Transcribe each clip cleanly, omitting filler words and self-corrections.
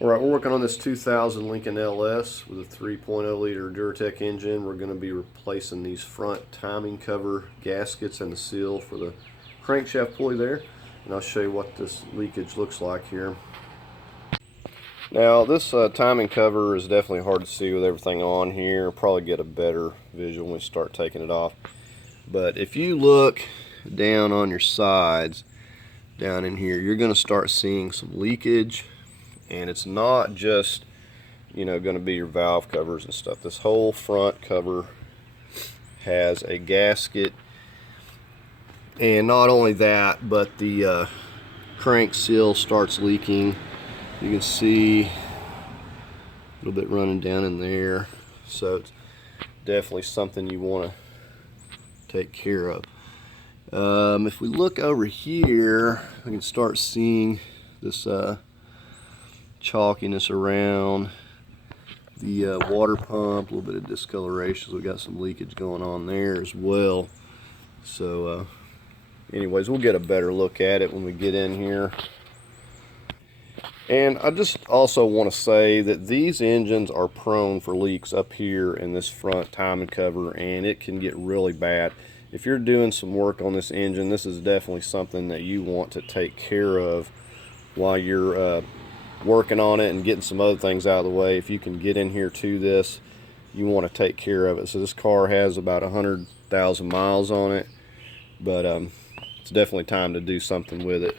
Alright, we're working on this 2000 Lincoln LS with a 3.0 liter Duratec engine. We're going to be replacing these front timing cover gaskets and the seal for the crankshaft pulley there. And I'll show you what this leakage looks like here. Now this timing cover is definitely hard to see with everything on here. Probably get a better visual when we start taking it off. But if you look down on your sides, down in here, you're going to start seeing some leakage. And it's not just, going to be your valve covers and stuff. This whole front cover has a gasket, and not only that, but the crank seal starts leaking. You can see a little bit running down in there, so it's definitely something you want to take care of. If we look over here, we can start seeing this chalkiness around the water pump, a little bit of discoloration, so we got some leakage going on there as well. So anyways, we'll get a better look at it when we get in here. And I just also want to say that these engines are prone for leaks up here in this front timing cover, and it can get really bad. If you're doing some work on this engine, this is definitely something that you want to take care of while you're working on it and getting some other things out of the way. If you can get in here to this, you want to take care of it. So this car has about 100,000 miles on it, but it's definitely time to do something with it.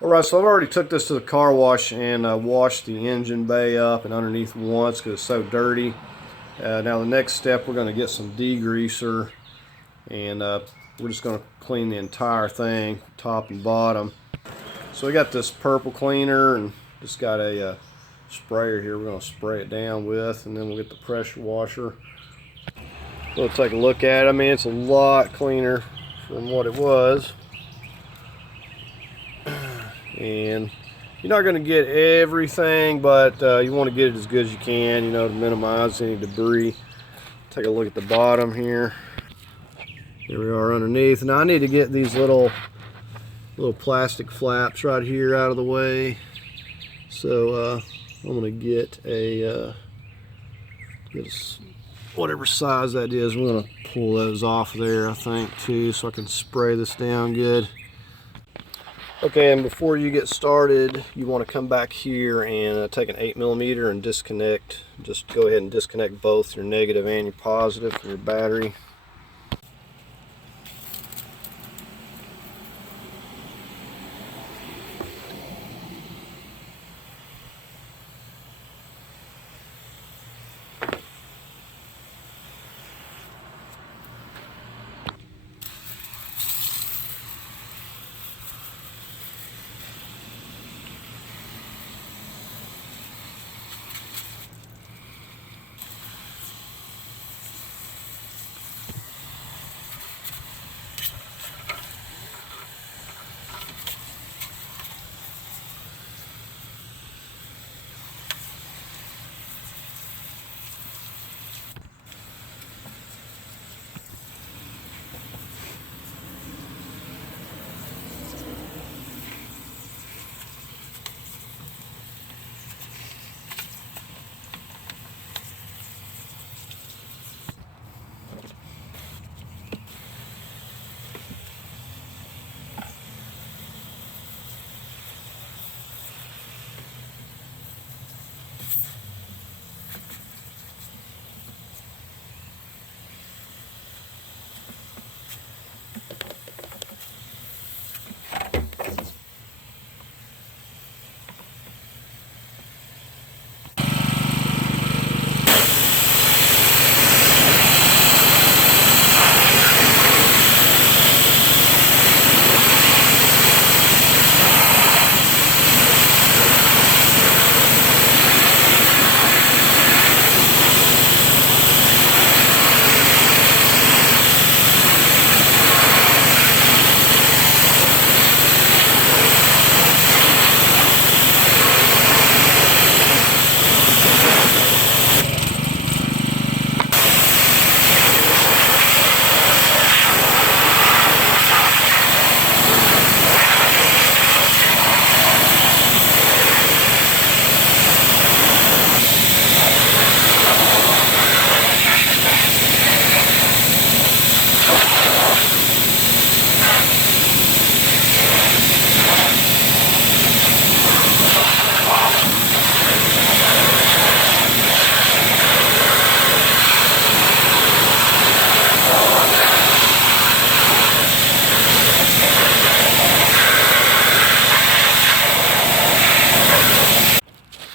Alright, so I've already took this to the car wash and washed the engine bay up and underneath once because it's so dirty. Now the next step, we're going to get some degreaser, and we're just going to clean the entire thing, top and bottom. So we got this purple cleaner and just got a sprayer here we're going to spray it down with, and then we'll get the pressure washer. We'll take a look at it. I mean, it's a lot cleaner from what it was. And you're not going to get everything, but you want to get it as good as you can, to minimize any debris. Take a look at the bottom here. Here we are underneath. Now I need to get these little plastic flaps right here out of the way. So I'm going to get whatever size that is. I'm going to pull those off there, I think, too, so I can spray this down good. Okay, and before you get started, you want to come back here and take an 8mm and disconnect. Just go ahead and disconnect both your negative and your positive from your battery.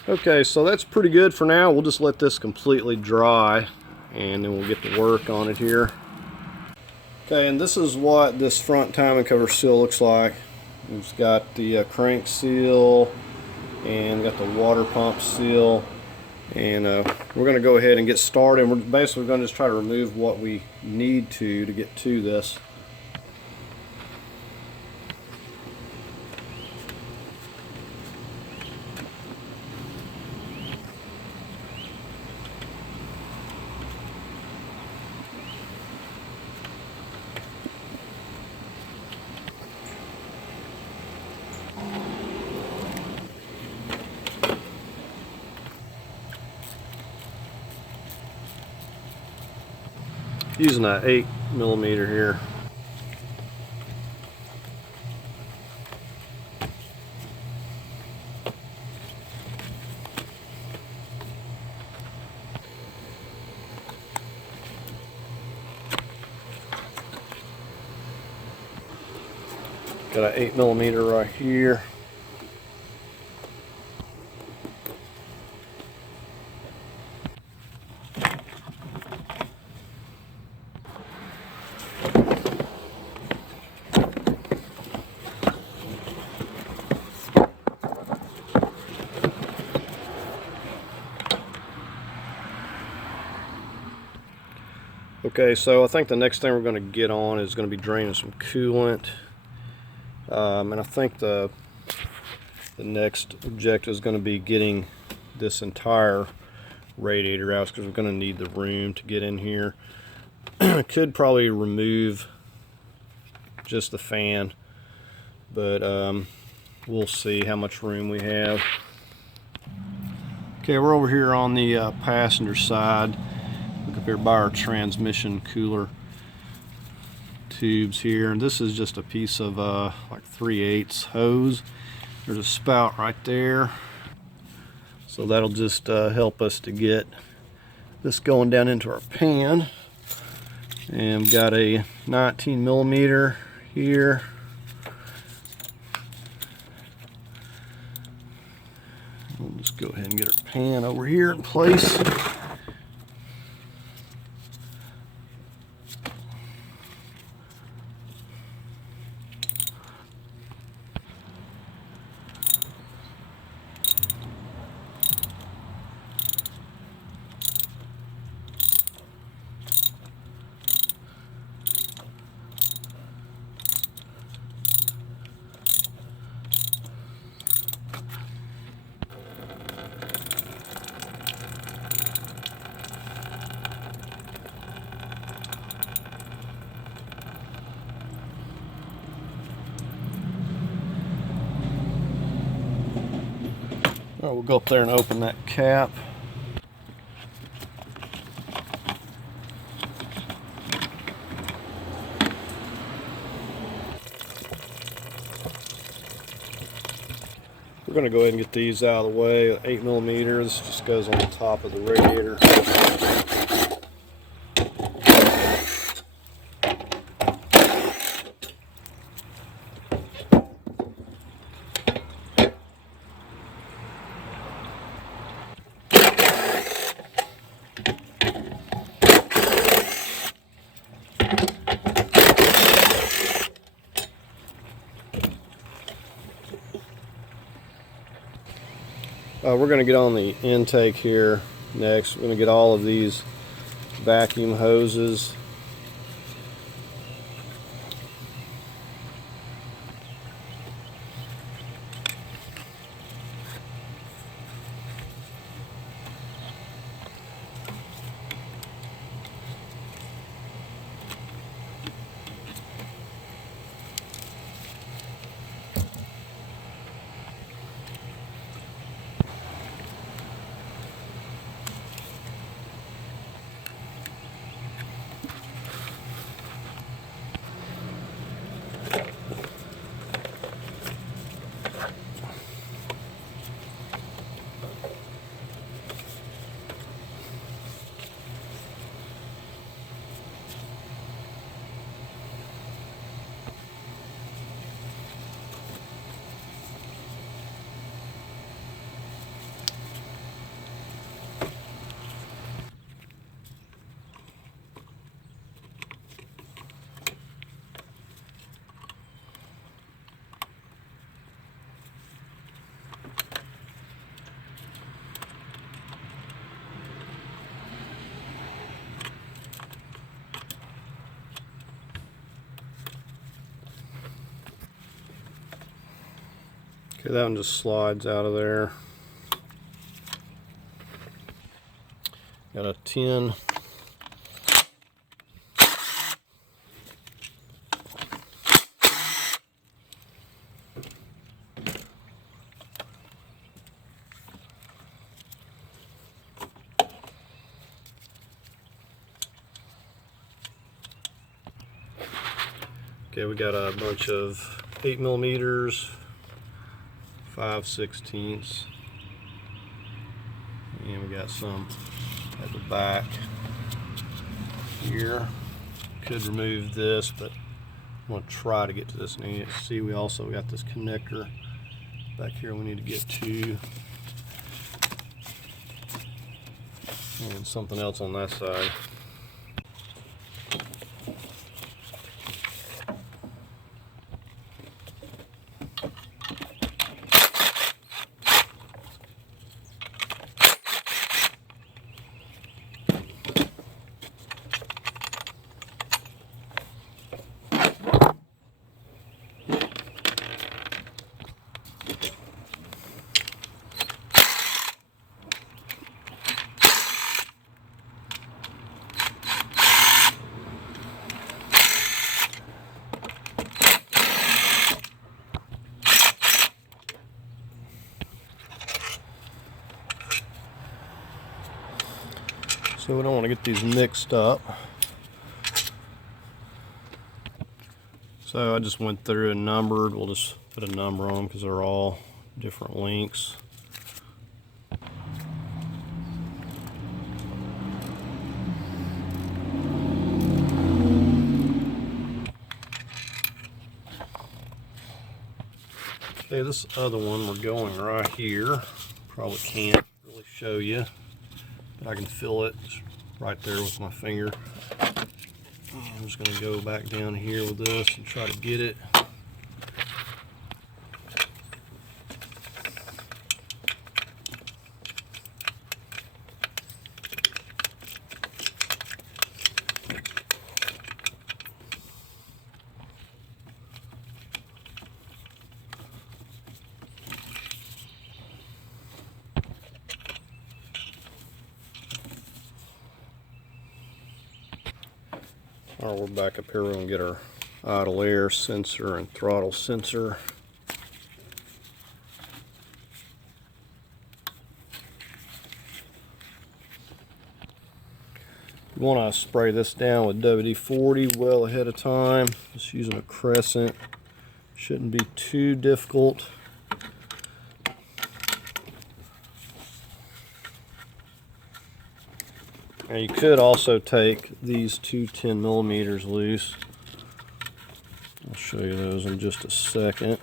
Okay, so that's pretty good for now. We'll just let this completely dry and then we'll get to work on it here. Okay, and this is what this front timing cover seal looks like. It's got the crank seal and got the water pump seal, and we're going to go ahead and get started. We're basically going to just try to remove what we need to get to this. Using an 8mm here. Got an 8mm right here. Okay, so I think the next thing we're going to get on is going to be draining some coolant, and I think the next objective is going to be getting this entire radiator out, because we're going to need the room to get in here. I could probably remove just the fan, but we'll see how much room we have. Okay, we're over here on the passenger side. Look up here by our transmission cooler tubes here, and this is just a piece of like 3/8 hose. There's a spout right there, so that'll just help us to get this going down into our pan. And we've got a 19mm here. We'll just go ahead and get our pan over here in place. All right, we'll go up there and open that cap. We're going to go ahead and get these out of the way. 8mm, this just goes on the top of the radiator. We're going to get on the intake here next. We're going to get all of these vacuum hoses. Okay, that one just slides out of there. Got a 10. Okay, we got a bunch of 8mm, 5/16, and we got some at the back here. Could remove this, but I'm going to try to get to this. And see, we also got this connector back here we need to get to, and something else on that side. So we don't want to get these mixed up. So I just went through and numbered. We'll just put a number on them because they're all different lengths. Okay, this other one we're going right here. Probably can't really show you, but I can feel it right there with my finger. I'm just going to go back down here with this and try to get it. Alright, we're back up here. We're going to get our idle air sensor and throttle sensor. You want to spray this down with WD-40 well ahead of time. Just using a crescent. Shouldn't be too difficult. Now you could also take these two 10mm loose. I'll show you those in just a second.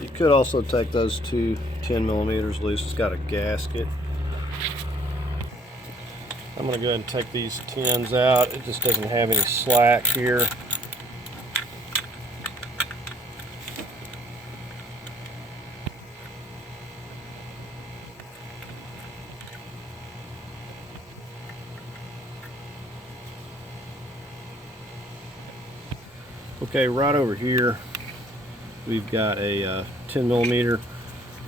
You could also take those two 10mm loose. It's got a gasket. I'm going to go ahead and take these 10s out. It just doesn't have any slack here. Okay, right over here we've got a 10mm.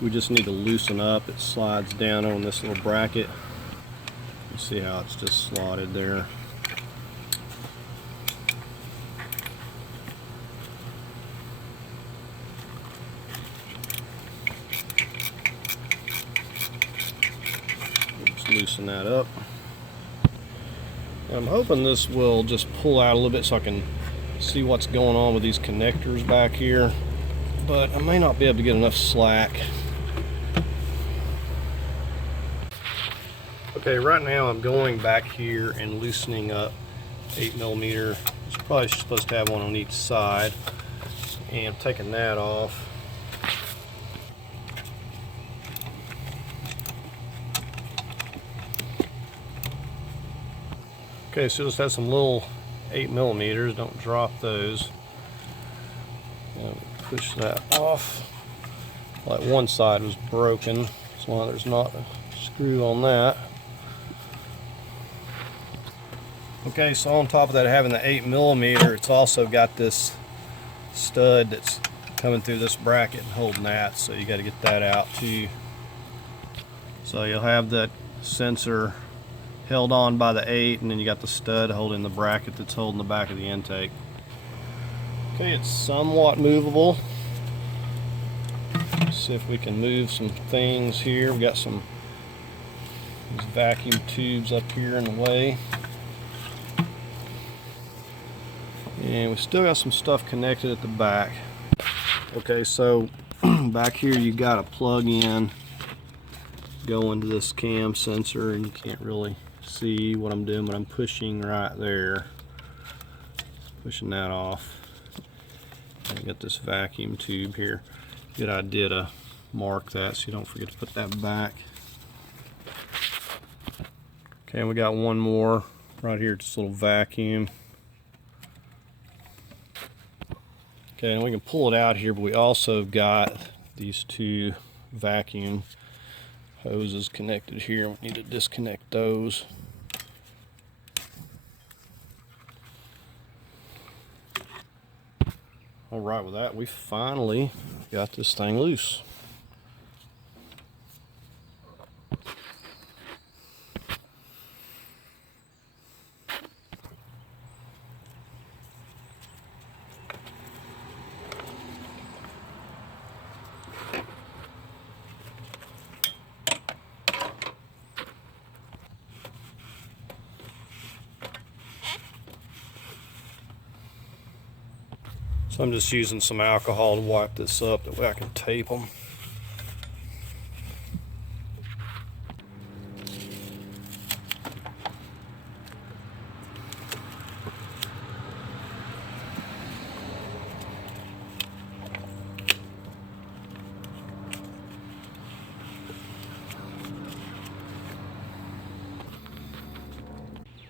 We just need to loosen up. It slides down on this little bracket. You see how it's just slotted there. Just loosen that up. I'm hoping this will just pull out a little bit so I can see what's going on with these connectors back here, but I may not be able to get enough slack. Okay, right now I'm going back here and loosening up 8mm. It's probably supposed to have one on each side, and I'm taking that off. Okay, so this has some little 8mm, don't drop those. Push that off. Like one side was broken, so long there's not a screw on that. Okay, so on top of that, having the 8mm, it's also got this stud that's coming through this bracket and holding that, so you got to get that out too. So you'll have that sensor held on by the 8, and then you got the stud holding the bracket that's holding the back of the intake. Okay, it's somewhat movable. Let's see if we can move some things here. We've got some these vacuum tubes up here in the way. And we still got some stuff connected at the back. Okay, so back here you got a plug in going to this cam sensor, and you can't really see what I'm doing, but I'm pushing right there. Pushing that off. And I got this vacuum tube here. Good idea to mark that so you don't forget to put that back. Okay, and we got one more right here, just a little vacuum. Okay, and we can pull it out here, but we also got these two vacuum hoses connected here. We need to disconnect those. All right, with that, we finally got this thing loose. So I'm just using some alcohol to wipe this up, that way I can tape them.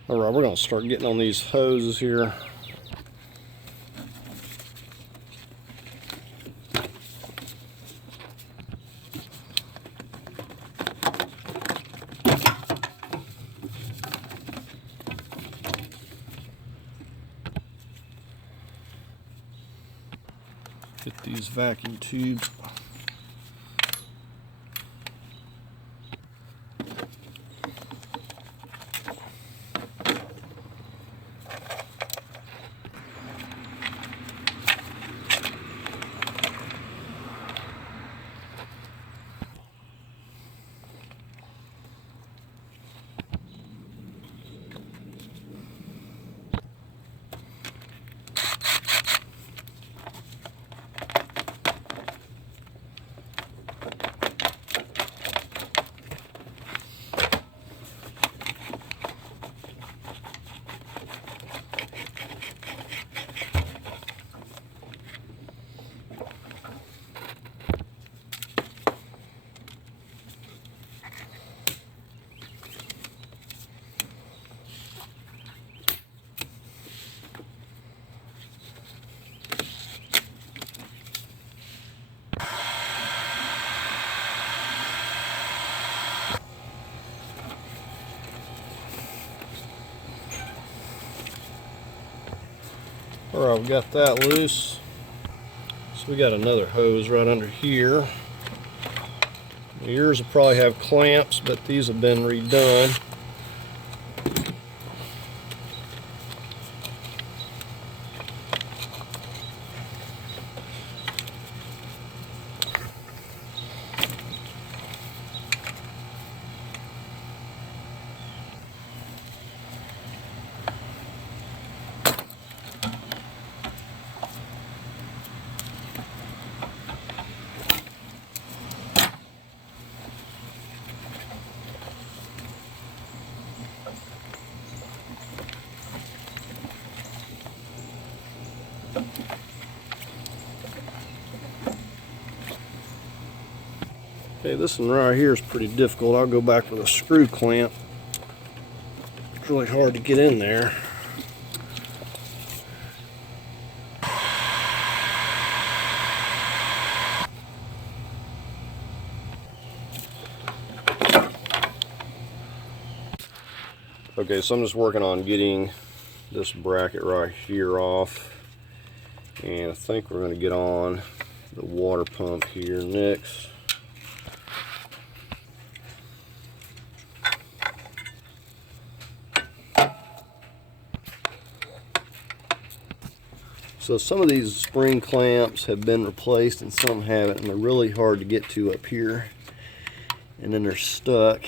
All right, we're gonna start getting on these hoses here. Get these vacuum tubes. All right, we got that loose. So we got another hose right under here. Yours will probably have clamps, but these have been redone. Okay, this one right here is pretty difficult. I'll go back with a screw clamp. It's really hard to get in there. Okay, so I'm just working on getting this bracket right here off, and I think we're going to get on the water pump here next. So some of these spring clamps have been replaced and some haven't, and they're really hard to get to up here, and then they're stuck.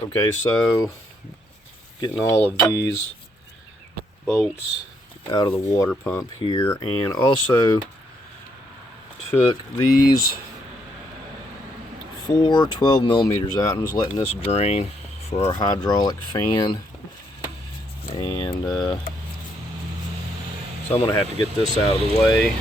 Okay, so getting all of these bolts out of the water pump here, and also took these 4 12mm out and just letting this drain for our hydraulic fan. And so I'm going to have to get this out of the way.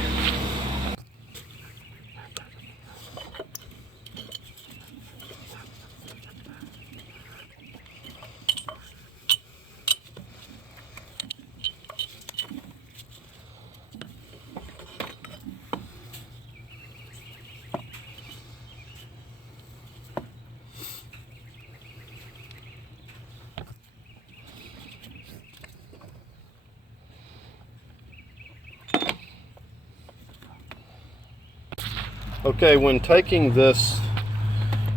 Okay, when taking this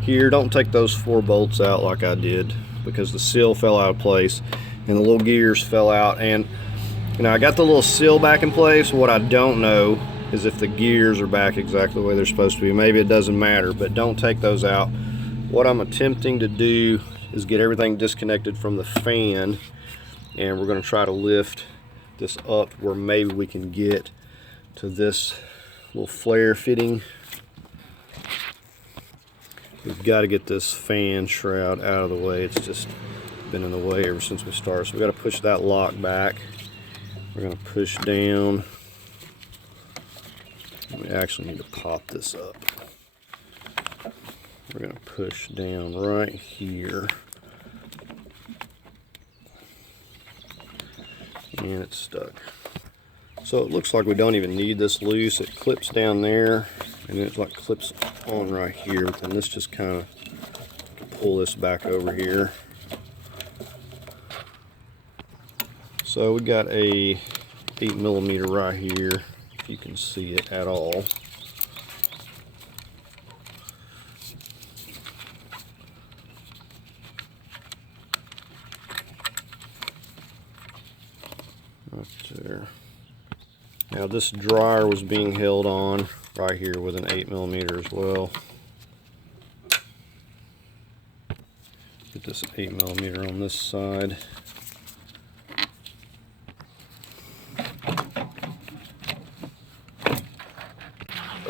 here, don't take those 4 bolts out like I did, because the seal fell out of place and the little gears fell out. And you know, I got the little seal back in place. What I don't know is if the gears are back exactly the way they're supposed to be. Maybe it doesn't matter, but don't take those out. What I'm attempting to do is get everything disconnected from the fan, and we're going to try to lift this up where maybe we can get to this little flare fitting. We've got to get this fan shroud out of the way. It's just been in the way ever since we started. So we've got to push that lock back. We're going to push down. We actually need to pop this up. We're going to push down right here. And it's stuck. So it looks like we don't even need this loose. It clips down there, and it like clips on right here. And this just kind of pull this back over here. So we got a 8mm right here, if you can see it at all. Right there. Now this dryer was being held on right here with an 8mm as well. Get this 8mm on this side.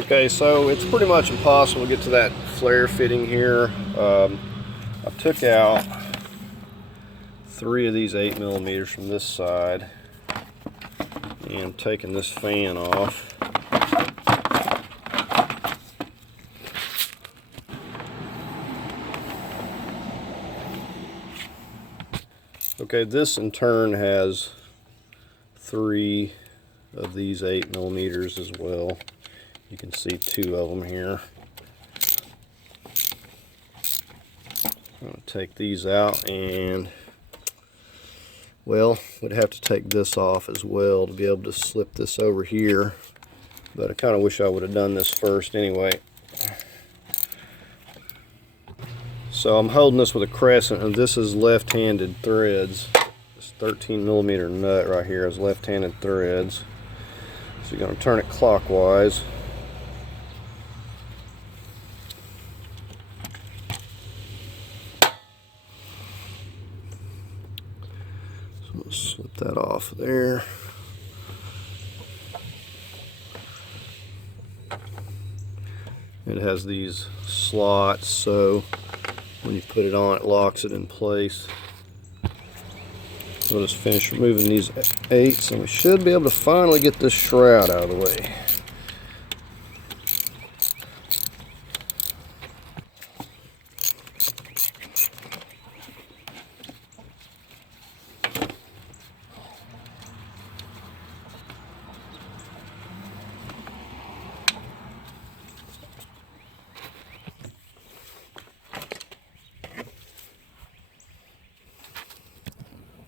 Okay, so it's pretty much impossible to get to that flare fitting here. I took out 3 of these 8mm from this side, and I'm taking this fan off. Okay, this in turn has 3 of these 8mm as well. You can see 2 of them here. I'm going to take these out, and well, we'd have to take this off as well to be able to slip this over here, but I kind of wish I would have done this first anyway. So I'm holding this with a crescent, and this is left-handed threads. This 13mm nut right here is left-handed threads. So you're going to turn it clockwise. So I'm going to slip that off there. It has these slots, so when you put it on, it locks it in place. We'll just finish removing these 8s, and we should be able to finally get this shroud out of the way.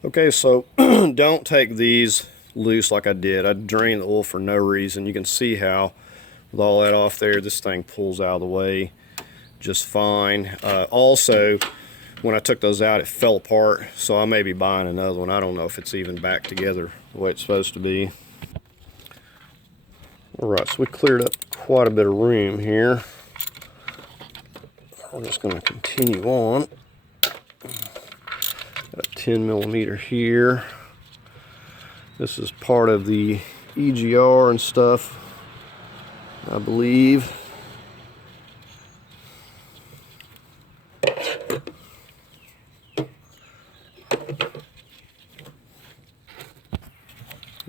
Okay, so don't take these loose like I did. I drained the oil for no reason. You can see how, with all that off there, this thing pulls out of the way just fine. Also, when I took those out, it fell apart, so I may be buying another one. I don't know if it's even back together the way it's supposed to be. Alright, so we cleared up quite a bit of room here. We're just going to continue on. Got a 10mm here. This is part of the EGR and stuff, I believe.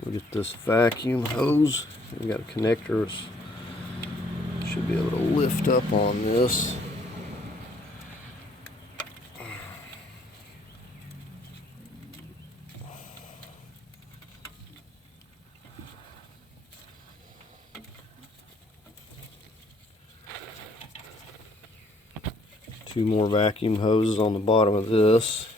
We'll get this vacuum hose. We got connectors. Should be able to lift up on this. Two more vacuum hoses on the bottom of this.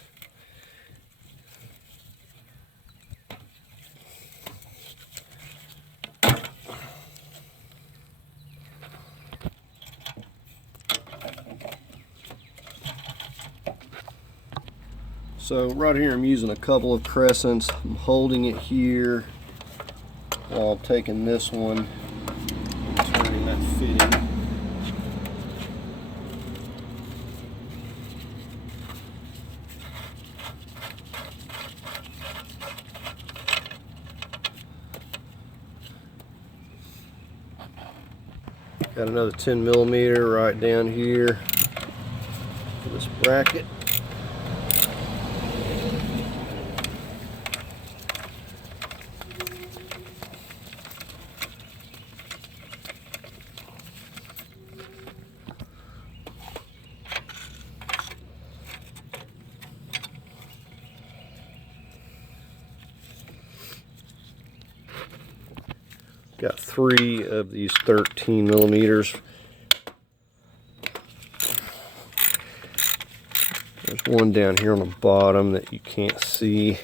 So right here I'm using a couple of crescents. I'm holding it here while I'm taking this one and turning that fitting. Got another 10mm right down here for this bracket. Got 3 of these 13mm. There's one down here on the bottom that you can't see.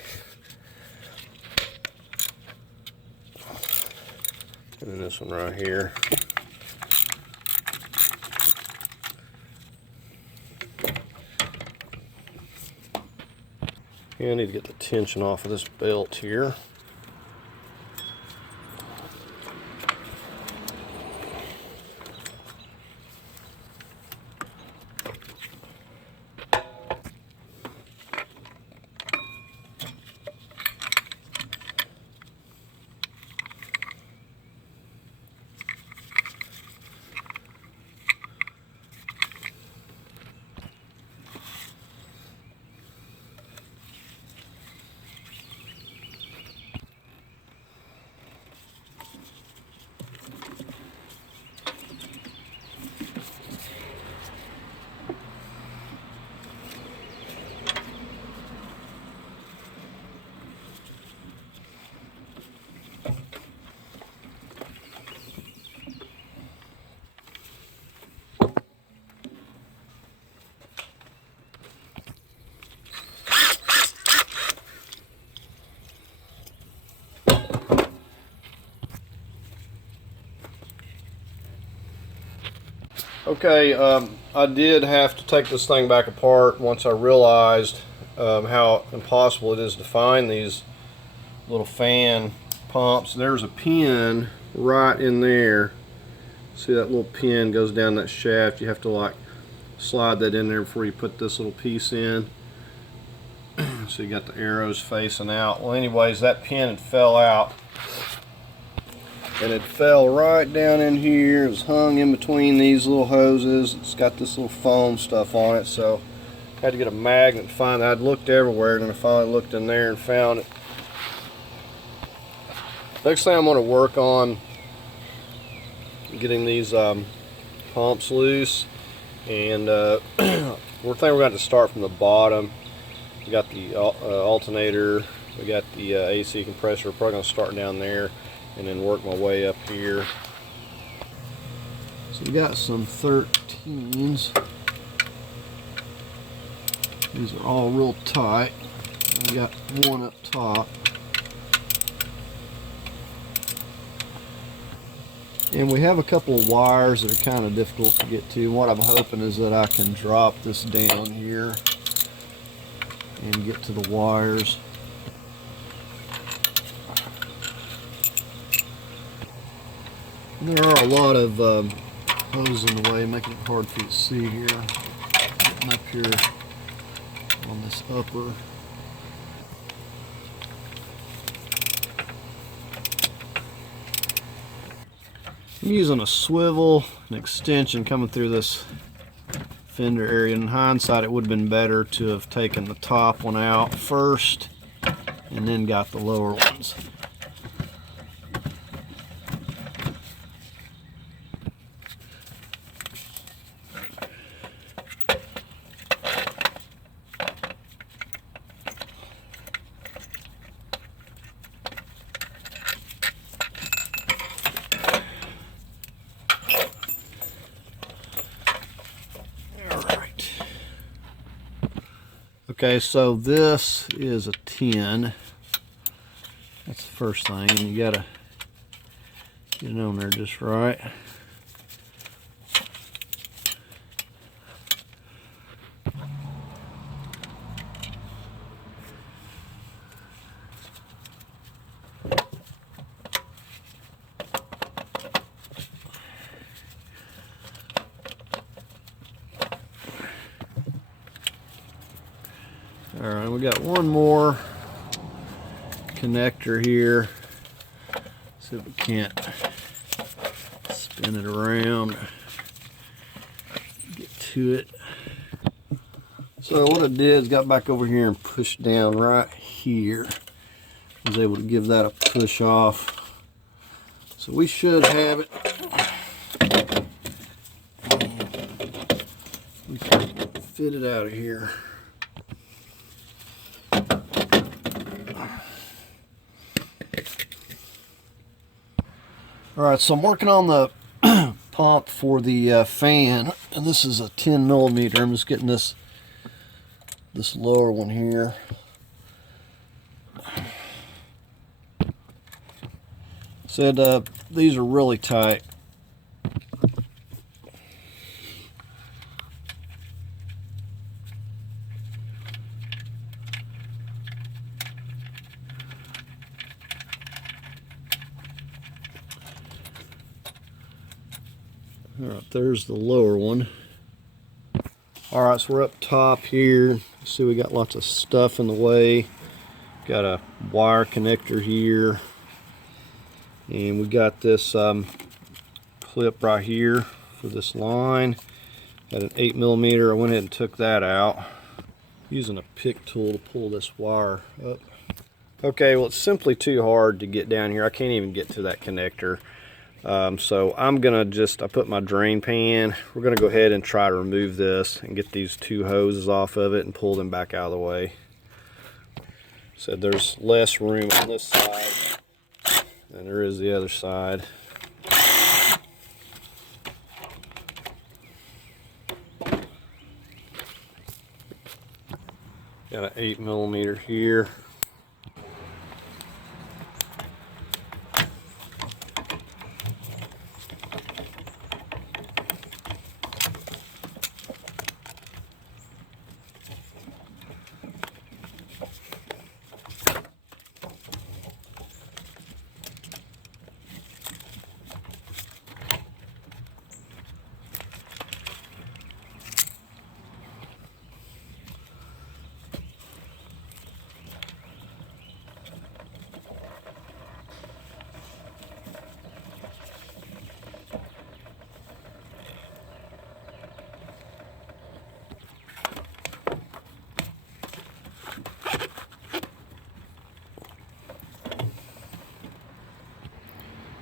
And then this one right here. Yeah, I need to get the tension off of this belt here. Okay, I did have to take this thing back apart once I realized how impossible it is to find these little fan pumps. There's a pin right in there. See that little pin goes down that shaft. You have to like slide that in there before you put this little piece in. So you got the arrows facing out. Well, anyways, that pin had fell out. And it fell right down in here. It was hung in between these little hoses. It's got this little foam stuff on it, so I had to get a magnet to find it. I'd looked everywhere, and I finally looked in there and found it. Next thing I'm going to work on getting these pumps loose, and we're going to start from the bottom. We got the alternator, we got the AC compressor. We're probably going to start down there and then work my way up here. So we got some 13s. These are all real tight. We got one up top. And we have a couple of wires that are kind of difficult to get to. What I'm hoping is that I can drop this down here and get to the wires. And there are a lot of hoses in the way, making it hard for you to see here. Getting up here on this upper. I'm using a swivel, an extension coming through this fender area. In hindsight, it would have been better to have taken the top one out first and then got the lower ones. Okay, so this is a 10. That's the first thing, and you gotta get it on there just right. Alright, we got one more connector here. See if we can't spin it around, get to it. So what I did is got back over here and pushed down right here. I was able to give that a push off. So we should have it. We can fit it out of here. Alright, so I'm working on the pump for the fan, and this is a 10 millimeter. I'm just getting this lower one here. Said these are really tight. Alright, there's the lower one. Alright, so we're up top here. See, we got lots of stuff in the way. Got a wire connector here. And we got this clip right here for this line. Got an 8 millimeter. I went ahead and took that out. Using a pick tool to pull this wire up. Okay, well, it's simply too hard to get down here. I can't even get to that connector. So I'm gonna I put my drain pan. We're gonna go ahead and try to remove this and get these two hoses off of it and pull them back out of the way. So there's less room on this side than there is the other side. Got an 8 millimeter here.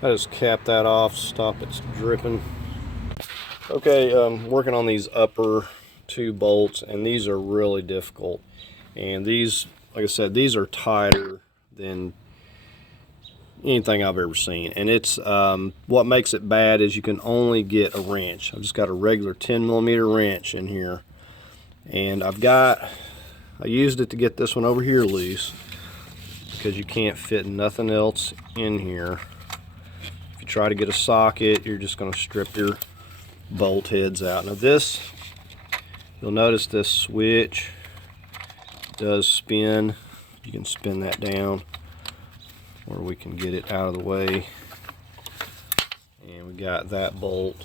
I just cap that off, stop it dripping. Okay, working on these upper 2 bolts, and these are really difficult. And these, like I said, these are tighter than anything I've ever seen. And it's what makes it bad is you can only get a wrench. I've just got a regular 10mm wrench in here, and I used it to get this one over here loose because you can't fit nothing else in here. If you try to get a socket, you're just going to strip your bolt heads out. Now this, you'll notice this switch does spin. You can spin that down where we can get it out of the way. And we got that bolt.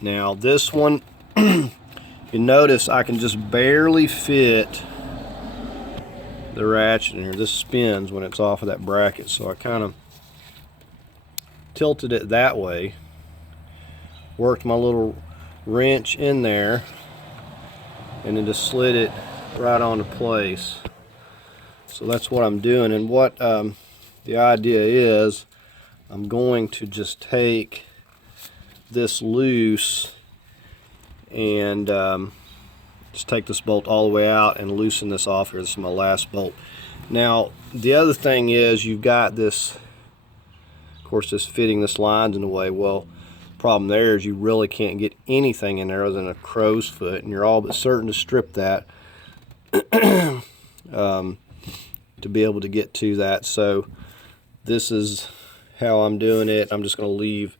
Now this one, you notice I can just barely fit the ratchet in here. This spins when it's off of that bracket, so I kind of tilted it that way, worked my little wrench in there, and then just slid it right onto place. So that's what I'm doing. And what the idea is, I'm going to just take this loose and just take this bolt all the way out and loosen this off here. This is my last bolt. Now the other thing is, you've got this, of course, this fitting, this line's in the way. Well, the problem there is you really can't get anything in there other than a crow's foot, and you're all but certain to strip that to be able to get to that. So this is how I'm doing it. I'm just going to leave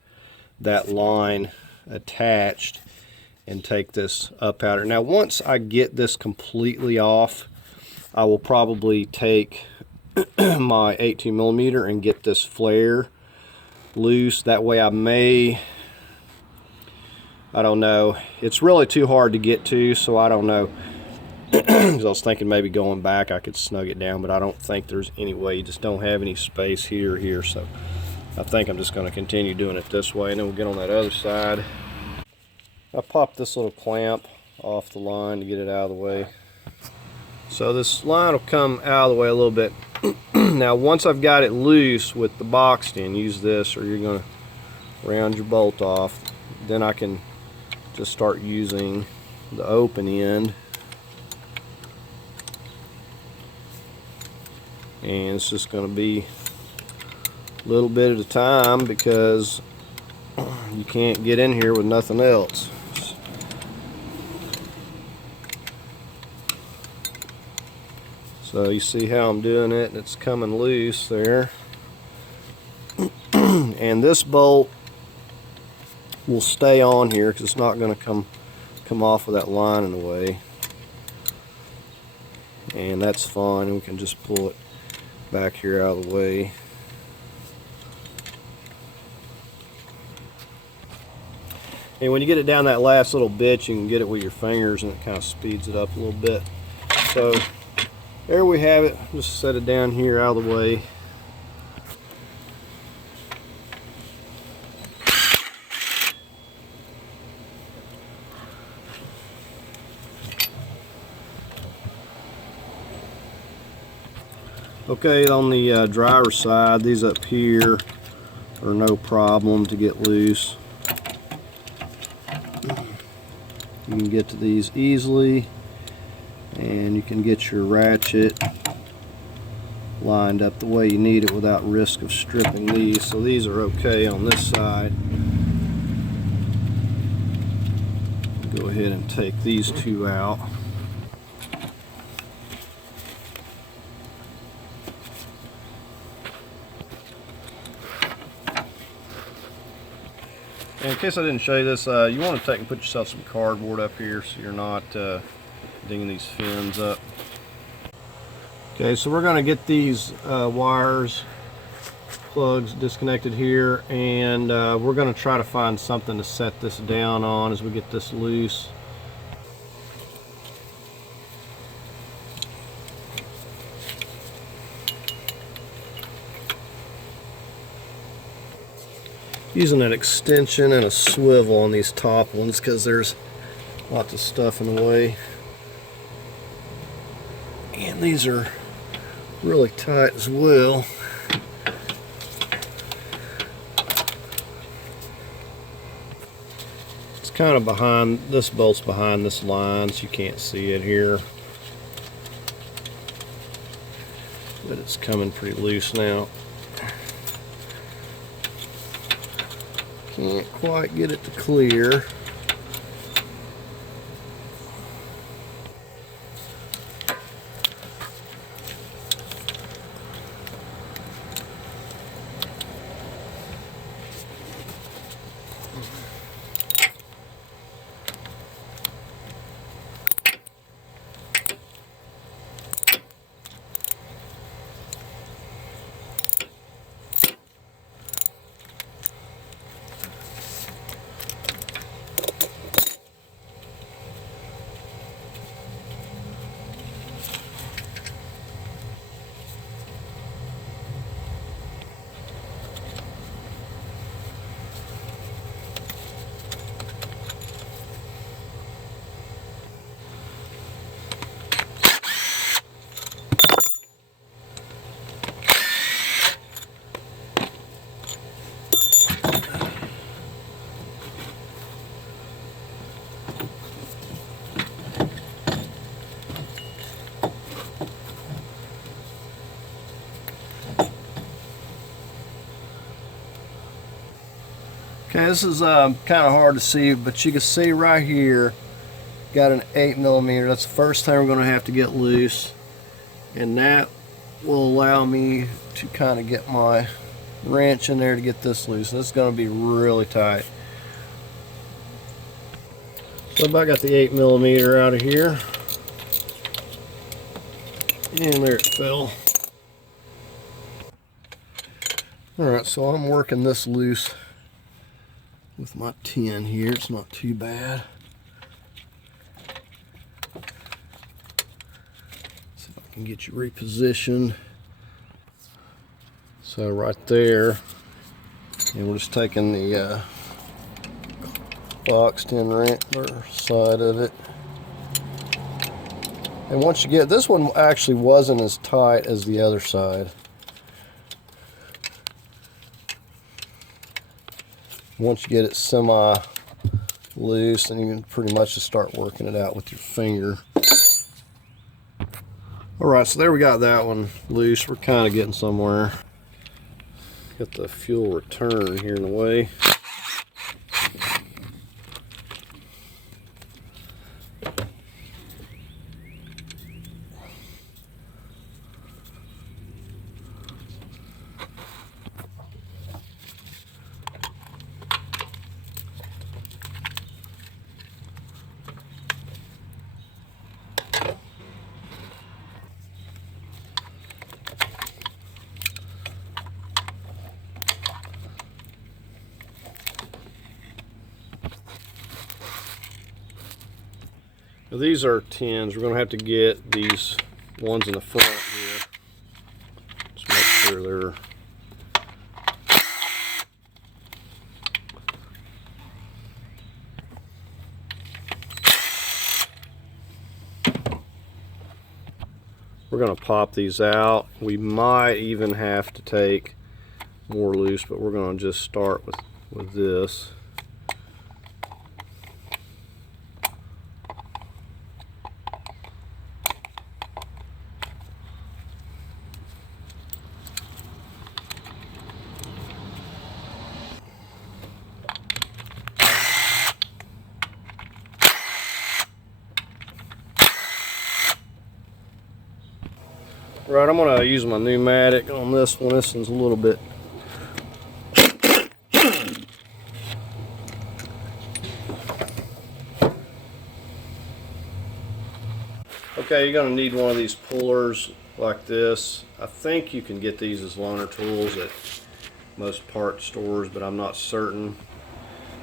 that line attached and take this up out. Now once I get this completely off, I will probably take my 18mm and get this flare loose. That way I don't know, it's really too hard to get to, so I don't know. I was thinking maybe going back I could snug it down, but I don't think there's any way. You just don't have any space here, so I think I'm just going to continue doing it this way, and then we'll get on that other side. I popped this little clamp off the line to get it out of the way. So this line will come out of the way a little bit. Now once I've got it loose with the boxed in, use this, or you're going to round your bolt off, then I can just start using the open end. And it's just going to be a little bit at a time because you can't get in here with nothing else. So you see how I'm doing it, and it's coming loose there. And this bolt will stay on here because it's not going to come off with that line in the way. And that's fine, and we can just pull it back here out of the way. And when you get it down that last little bit, you can get it with your fingers, and it kind of speeds it up a little bit. So there we have it. Just set it down here out of the way. Okay, on the driver's side, these up here are no problem to get loose. You can get to these easily, and you can get your ratchet lined up the way you need it without risk of stripping these. So these are okay on this side. Go ahead and take these 2 out. And in case I didn't show you this, you want to take and put yourself some cardboard up here so you're not dinging these fins up. Okay, so we're going to get these wires, plugs disconnected here, and we're going to try to find something to set this down on as we get this loose. Using an extension and a swivel on these top ones because there's lots of stuff in the way. And these are really tight as well. kind of behind, this bolt's behind this line, so you can't see it here. But it's coming pretty loose now. Can't quite get it to clear. Okay, this is kind of hard to see, but you can see right here, got an 8mm. That's the first time we're going to have to get loose, and that will allow me to kind of get my wrench in there to get this loose. This is going to be really tight. So I got the 8mm out of here, and there it fell. Alright, so I'm working this loose with my 10 here. It's not too bad. See if I can get you repositioned. So right there, and we're just taking the box 10 wrangler side of it. And once you get, this one actually wasn't as tight as the other side. Once you get it semi loose, then you can pretty much just start working it out with your finger. Alright, so there we got that one loose. We're kind of getting somewhere. Got the fuel return here in the way. Now these are 10s. We're going to have to get these ones in the front here. Just make sure they're we're going to pop these out. We might even have to take more loose, but we're going to just start with this. Right, I'm going to use my pneumatic on this one. This one's a little bit okay, you're going to need one of these pullers like this. I think you can get these as loaner tools at most part stores, but I'm not certain.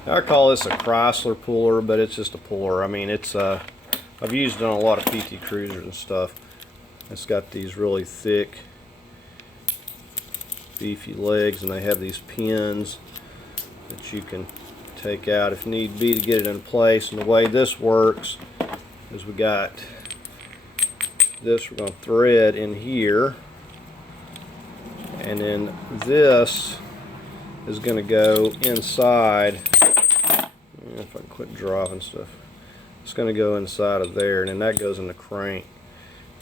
I call this a Chrysler puller, but it's just a puller. I mean, it's I've used it on a lot of PT Cruisers and stuff. It's got these really thick, beefy legs, and they have these pins that you can take out if need be to get it in place. And the way this works is we got this, we're going to thread in here, and then this is going to go inside. If I can quit dropping stuff. It's going to go inside of there, and then that goes in the crank.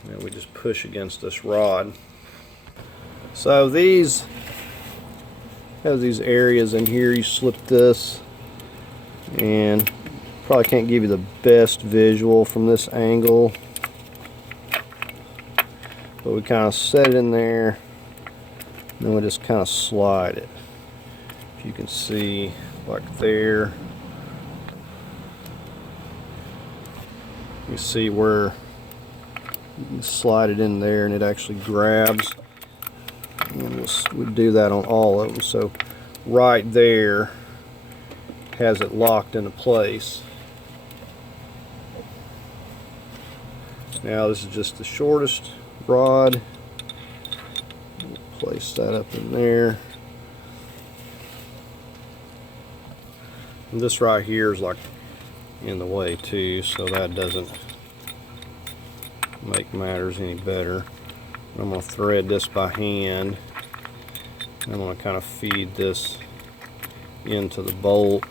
And then we just push against this rod. So these have these areas in here. You slip this, and probably can't give you the best visual from this angle, but we kind of set it in there, and then we just kind of slide it. If you can see, like there, you see where you can slide it in there and it actually grabs. And we do that on all of them. So right there has it locked into place. Now this is just the shortest rod. Place that up in there. And this right here is like in the way too, so that doesn't make matters any better. I'm going to thread this by hand. I'm going to kind of feed this into the bolt.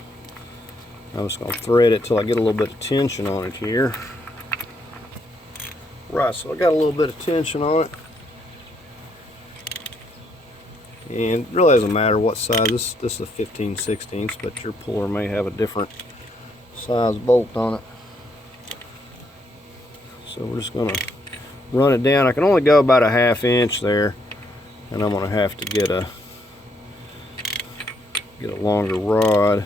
I'm just going to thread it till I get a little bit of tension on it here. Right, so I got a little bit of tension on it. And it really doesn't matter what size. This is a 15/16, but your puller may have a different size bolt on it. So we're just going to run it down. I can only go about a 1/2 inch there, and I'm going to have to get a longer rod.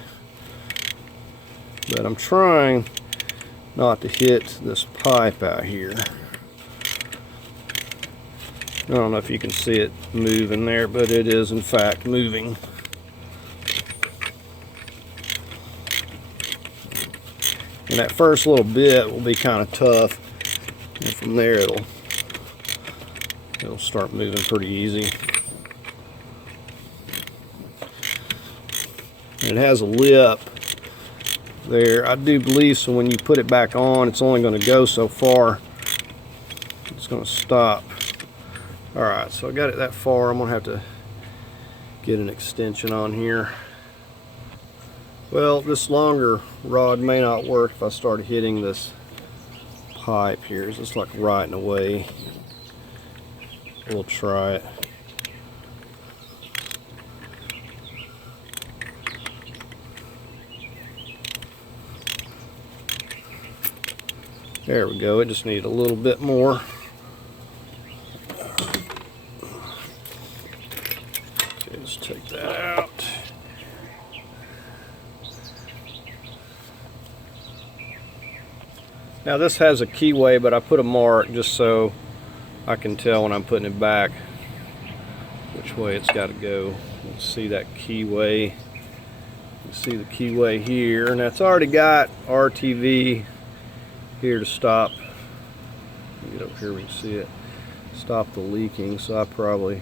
But I'm trying not to hit this pipe out here. I don't know if you can see it moving there, but it is in fact moving. And that first little bit will be kind of tough, and from there it'll start moving pretty easy. And it has a lip there, I do believe, so when you put it back on, it's only going to go so far. It's going to stop. Alright, so I got it that far. I'm going to have to get an extension on here. Well, this longer rod may not work if I start hitting this pipe here. It's just like right in the way. We'll try it. There we go. It just needed a little bit more. Okay, let's take that out. Now this has a keyway, but I put a mark just so I can tell when I'm putting it back which way it's got to go. Let's see that keyway. You see the keyway here, and that's already got RTV here to stop. Get up here, we can see it. Stop the leaking, so I probably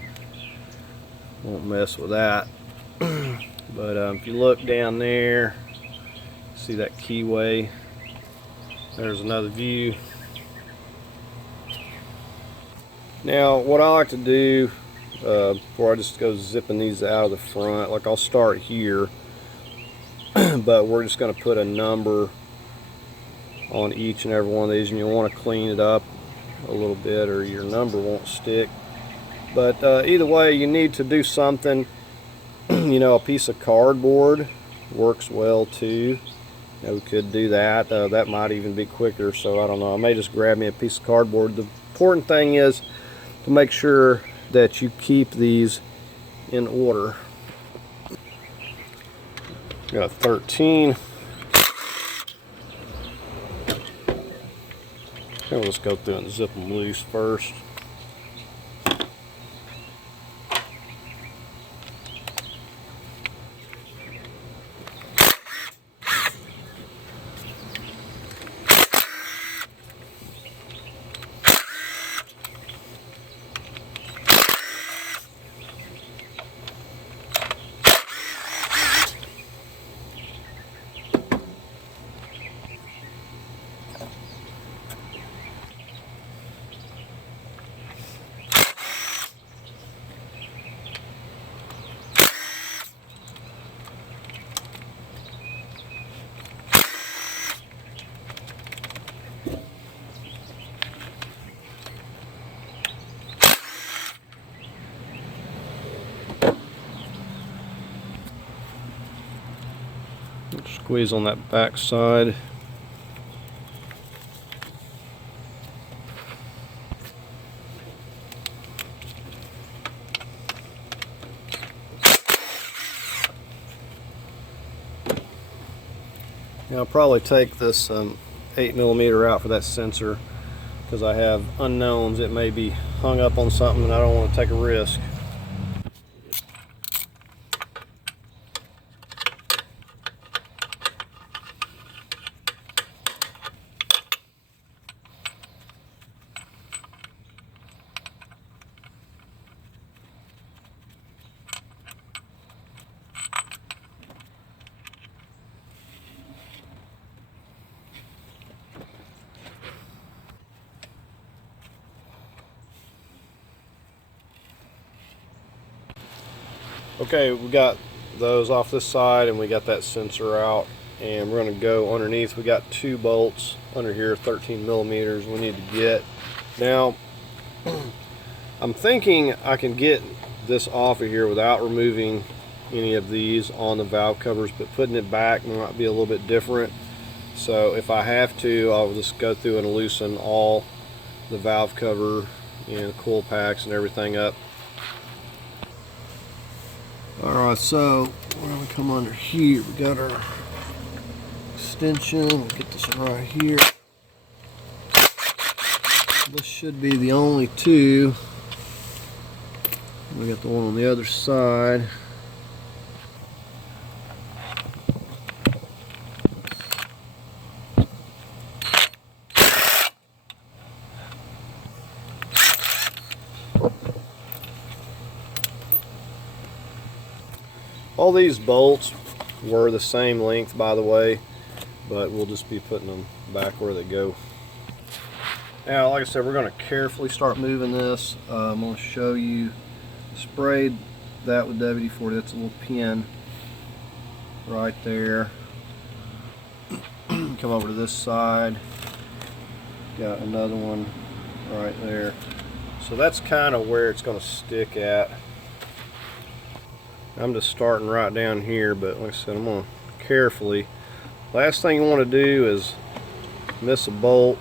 won't mess with that. But if you look down there, see that keyway. There's another view. Now what I like to do before I just go zipping these out of the front, like I'll start here, but we're just going to put a number on each and every one of these, and you'll want to clean it up a little bit or your number won't stick. But either way, you need to do something. You know, a piece of cardboard works well too. You know, we could do that. That might even be quicker, so I don't know. I may just grab me a piece of cardboard. The important thing is to make sure that you keep these in order. Got 13. Okay, let's go through and zip them loose first. Squeeze on that back side. Now I'll probably take this 8mm out for that sensor because I have unknowns. It may be hung up on something and I don't want to take a risk. Okay, we got those off this side and we got that sensor out, and we're going to go underneath. We got 2 bolts under here, 13mm we need to get. Now I'm thinking I can get this off of here without removing any of these on the valve covers, but putting it back might be a little bit different. So if I have to, I'll just go through and loosen all the valve cover and coil packs and everything up. Alright, so we're going to come under here. We got our extension. We'll get this right here. This should be the only 2. We got the one on the other side. All these bolts were the same length, by the way, but we'll just be putting them back where they go. Now, like I said, we're going to carefully start moving this. I'm going to show you. Sprayed that with WD-40. That's a little pin right there. Come over to this side. Got another one right there. So that's kind of where it's going to stick at. I'm just starting right down here, but like I said, I'm going to carefully. Last thing you want to do is miss a bolt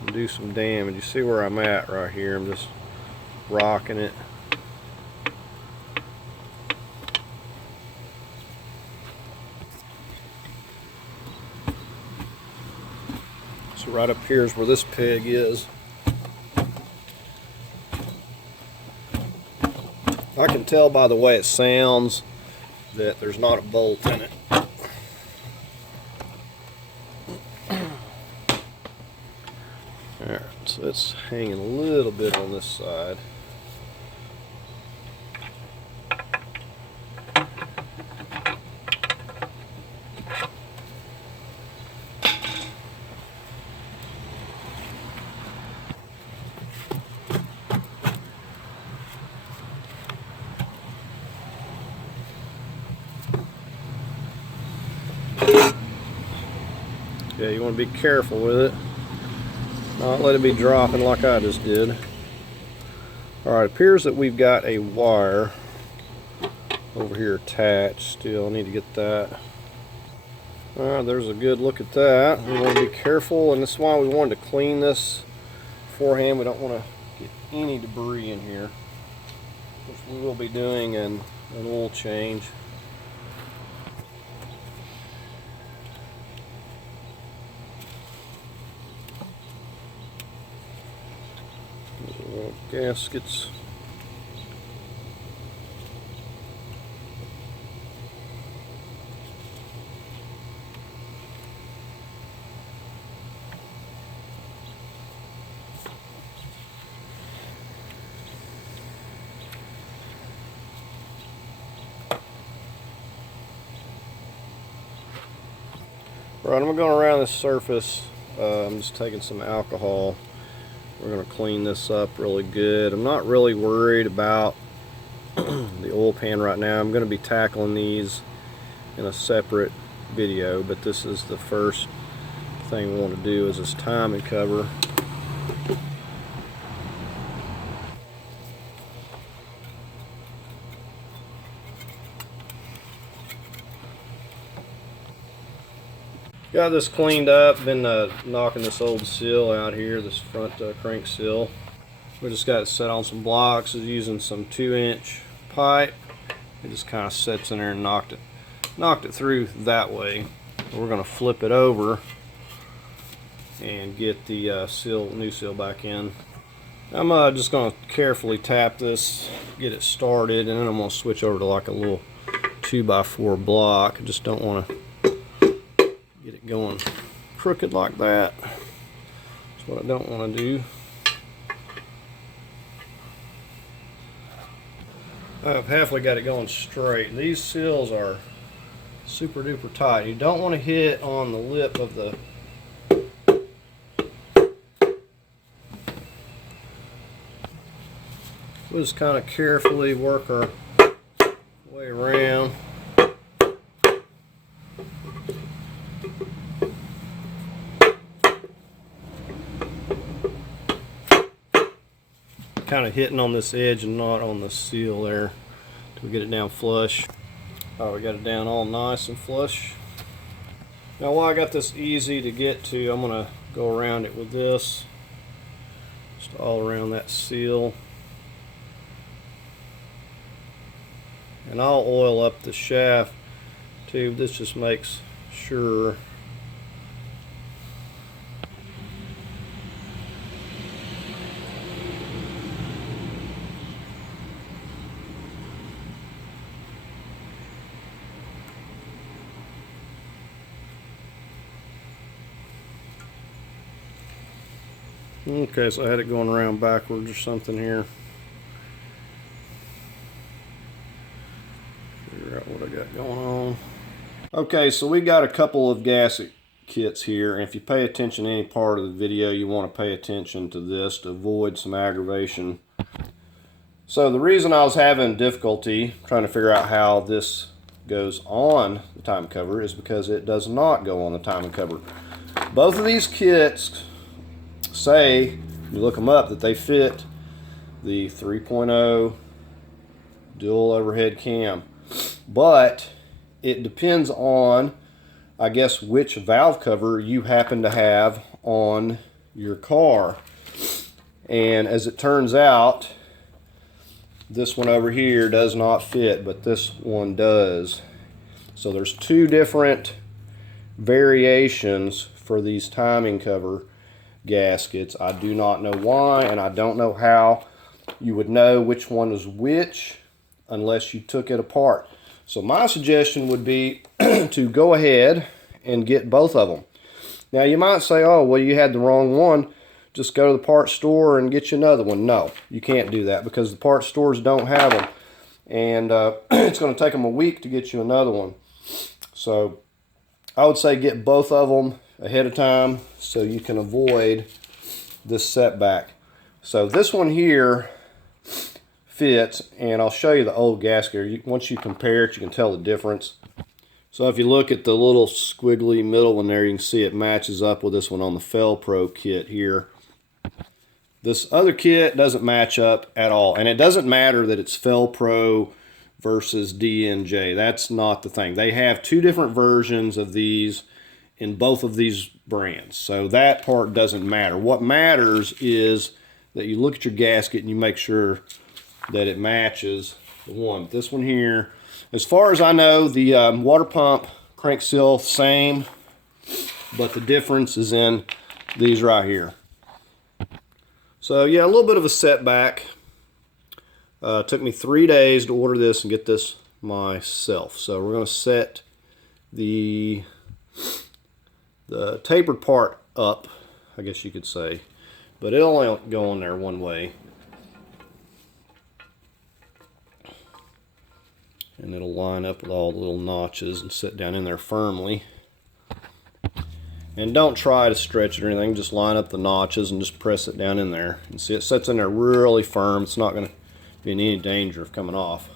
and do some damage. You see where I'm at right here. I'm just rocking it. So right up here is where this peg is. I can tell by the way it sounds that there's not a bolt in it. Alright, so it's hanging a little bit on this side. Yeah, you want to be careful with it. Not let it be dropping like I just did. Alright, it appears that we've got a wire over here attached still. I need to get that. Alright, there's a good look at that. We want to be careful, and this is why we wanted to clean this beforehand. We don't want to get any debris in here, which we will be doing an oil change. Gaskets. Right, I'm going around this surface. I'm just taking some alcohol. We're going to clean this up really good. I'm not really worried about the oil pan right now. I'm going to be tackling these in a separate video, but this is the first thing we want to do is this timing cover. Got this cleaned up, been knocking this old seal out here, this front crank seal. We just got it set on some blocks, using some 2-inch pipe. It just kind of sits in there and knocked it through that way. We're going to flip it over and get the new seal back in. I'm just going to carefully tap this, get it started, and then I'm going to switch over to like a little 2x4 block. I just don't want to get it going crooked like that. That's what I don't want to do. I've halfway got it going straight. These seals are super duper tight. You don't want to hit on the lip of the we'll just kind of carefully work our way around. Kind of hitting on this edge and not on the seal there till we get it down flush. Oh, we got it down all nice and flush. Now while I got this easy to get to, I'm going to go around it with this, just all around that seal. And I'll oil up the shaft too. This just makes sure. Okay, so I had it going around backwards or something here. Figure out what I got going on. Okay, so we got a couple of gasket kits here, and if you pay attention to any part of the video, you want to pay attention to this to avoid some aggravation. So the reason I was having difficulty trying to figure out how this goes on the timing cover is because it does not go on the timing cover. Both of these kits say, you look them up, that they fit the 3.0 dual overhead cam, but it depends on, I guess, which valve cover you happen to have on your car. And as it turns out, this one over here does not fit, but this one does. So there's two different variations for these timing cover gaskets. I do not know why, and I don't know how you would know which one is which unless you took it apart. So my suggestion would be to go ahead and get both of them. Now you might say, oh, well, you had the wrong one. Just go to the parts store and get you another one. No, you can't do that because the parts stores don't have them. And it's going to take them a week to get you another one. So I would say get both of them ahead of time so you can avoid this setback. So this one here fits, and I'll show you the old gasket. Once you compare it, you can tell the difference. So if you look at the little squiggly middle one there, you can see it matches up with this one on the Peripheral kit here. This other kit doesn't match up at all, and it doesn't matter that it's Peripheral versus DNJ. That's not the thing. They have two different versions of these in both of these brands, so that part doesn't matter. What matters is that you look at your gasket and you make sure that it matches the one. This one here, as far as I know, the water pump crank seal same, but the difference is in these right here. So yeah, a little bit of a setback. Took me 3 days to order this and get this myself. So we're going to set the tapered part up, I guess you could say, but it'll only go on there one way, and it'll line up with all the little notches and sit down in there firmly. And don't try to stretch it or anything, just line up the notches and just press it down in there. And see, it sits in there really firm. It's not going to be in any danger of coming off.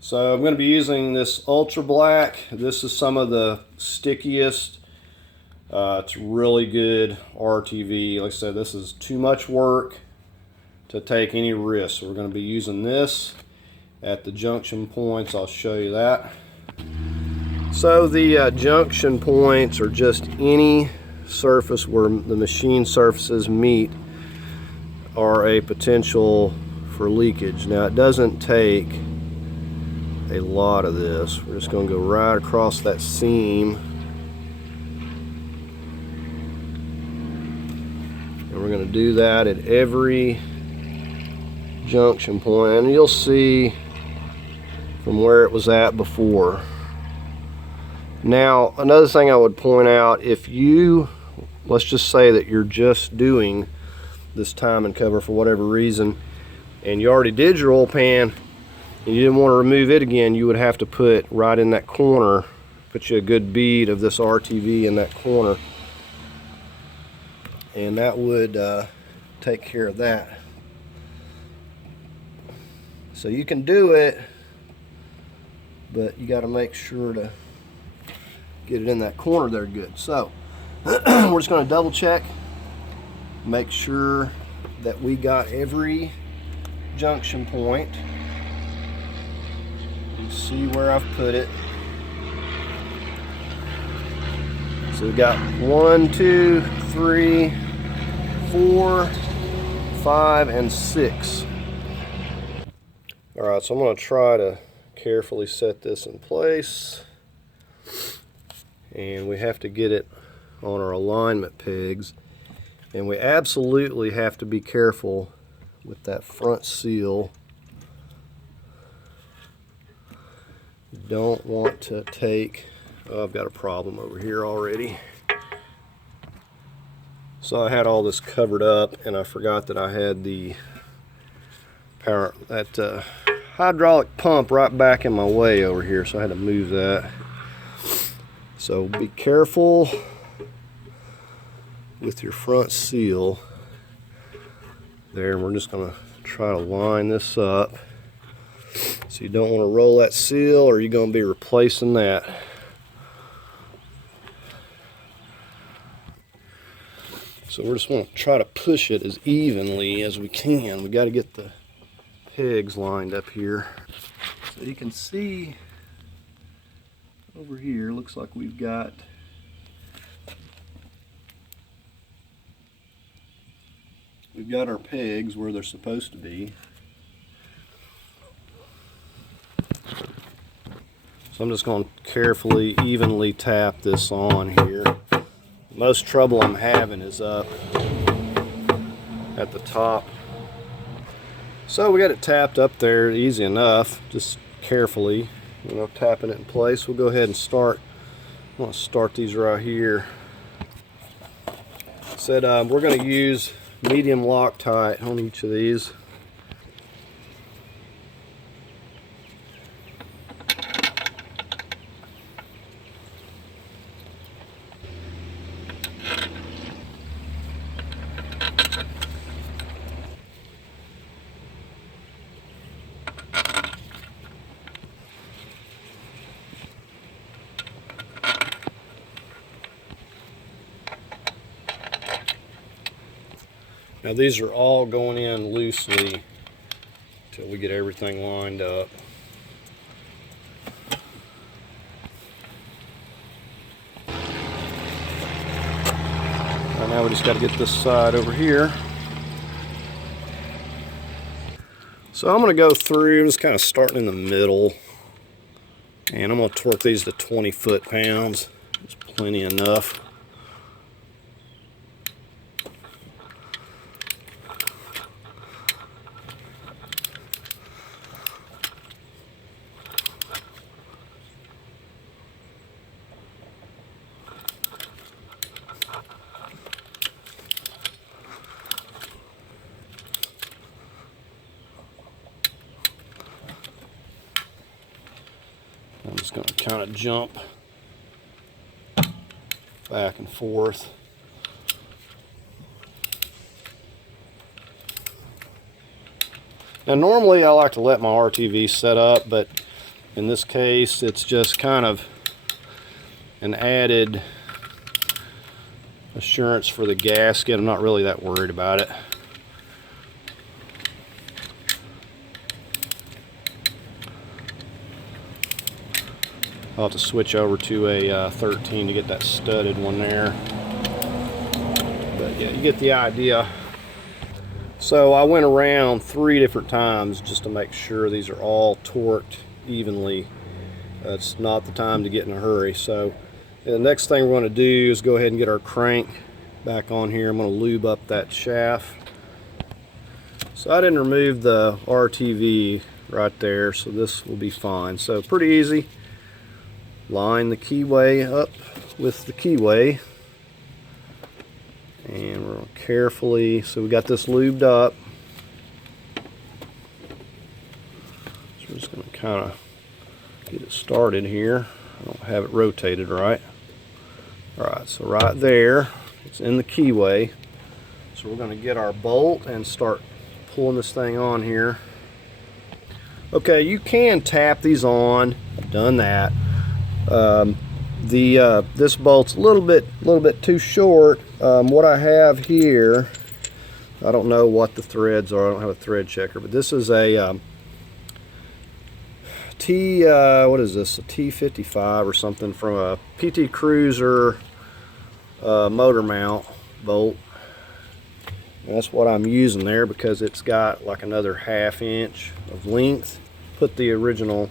So I'm going to be using this ultra black. This is some of the stickiest. It's really good RTV. Like I said, this is too much work to take any risk. So we're going to be using this at the junction points. I'll show you that. So the junction points are just any surface where the machine surfaces meet are a potential for leakage. Now it doesn't take a lot of this. We're just going to go right across that seam, and we're going to do that at every junction point, and you'll see from where it was at before. Now another thing I would point out, if you, let's just say that you're just doing this timing cover for whatever reason, and you already did your oil pan and you didn't want to remove it again, you would have to put right in that corner, put you a good bead of this RTV in that corner, and that would take care of that. So you can do it, but you got to make sure to get it in that corner there good. So we're just going to double check, make sure that we got every junction point. You see where I've put it. So we've got 1, 2, 3, 4, 5, and 6. Alright, so I'm going to try to carefully set this in place. And we have to get it on our alignment pegs. And we absolutely have to be careful with that front seal. You don't want to take, oh, I've got a problem over here already. So I had all this covered up and I forgot that I had the power, that hydraulic pump right back in my way over here, so I had to move that. So be careful with your front seal there. We're just going to try to line this up. So you don't want to roll that seal, or you're going to be replacing that. So we're just going to try to push it as evenly as we can. We got to get the pegs lined up here. So you can see over here, looks like we've got our pegs where they're supposed to be. So I'm just going to carefully, evenly tap this on here. Most trouble I'm having is up at the top. So we got it tapped up there easy enough, just carefully, you know, tapping it in place. We'll go ahead and start. I'm going to start these right here. Said we're going to use medium Loctite on each of these. Now these are all going in loosely until we get everything lined up. And now we just got to get this side over here. So I'm going to go through, just kind of starting in the middle, and I'm going to torque these to 20 foot-pounds. It's plenty enough. I'm just going to kind of jump back and forth. Now normally I like to let my RTV set up, but In this case, it's just kind of an added assurance for the gasket. I'm not really that worried about it. I'll have to switch over to a 13 to get that studded one there. But yeah, you get the idea. So I went around 3 different times just to make sure these are all torqued evenly. It's not the time to get in a hurry. So the next thing we're going to do is go ahead and get our crank back on here. I'm going to lube up that shaft. So I didn't remove the RTV right there, so this will be fine. So pretty easy. Line the keyway up with the keyway, and we're going to carefully, so we got this lubed up, so we're just going to kind of get it started here. I don't have it rotated right. Alright, so right there it's in the keyway, so we're going to get our bolt and start pulling this thing on here. Okay, you can tap these on. I've done that. This bolt's a little bit too short. What I have here, I don't know what the threads are. I don't have a thread checker, but this is a what is this? A T55 or something from a PT Cruiser motor mount bolt. And that's what I'm using there because it's got like another 1/2 inch of length. Put the original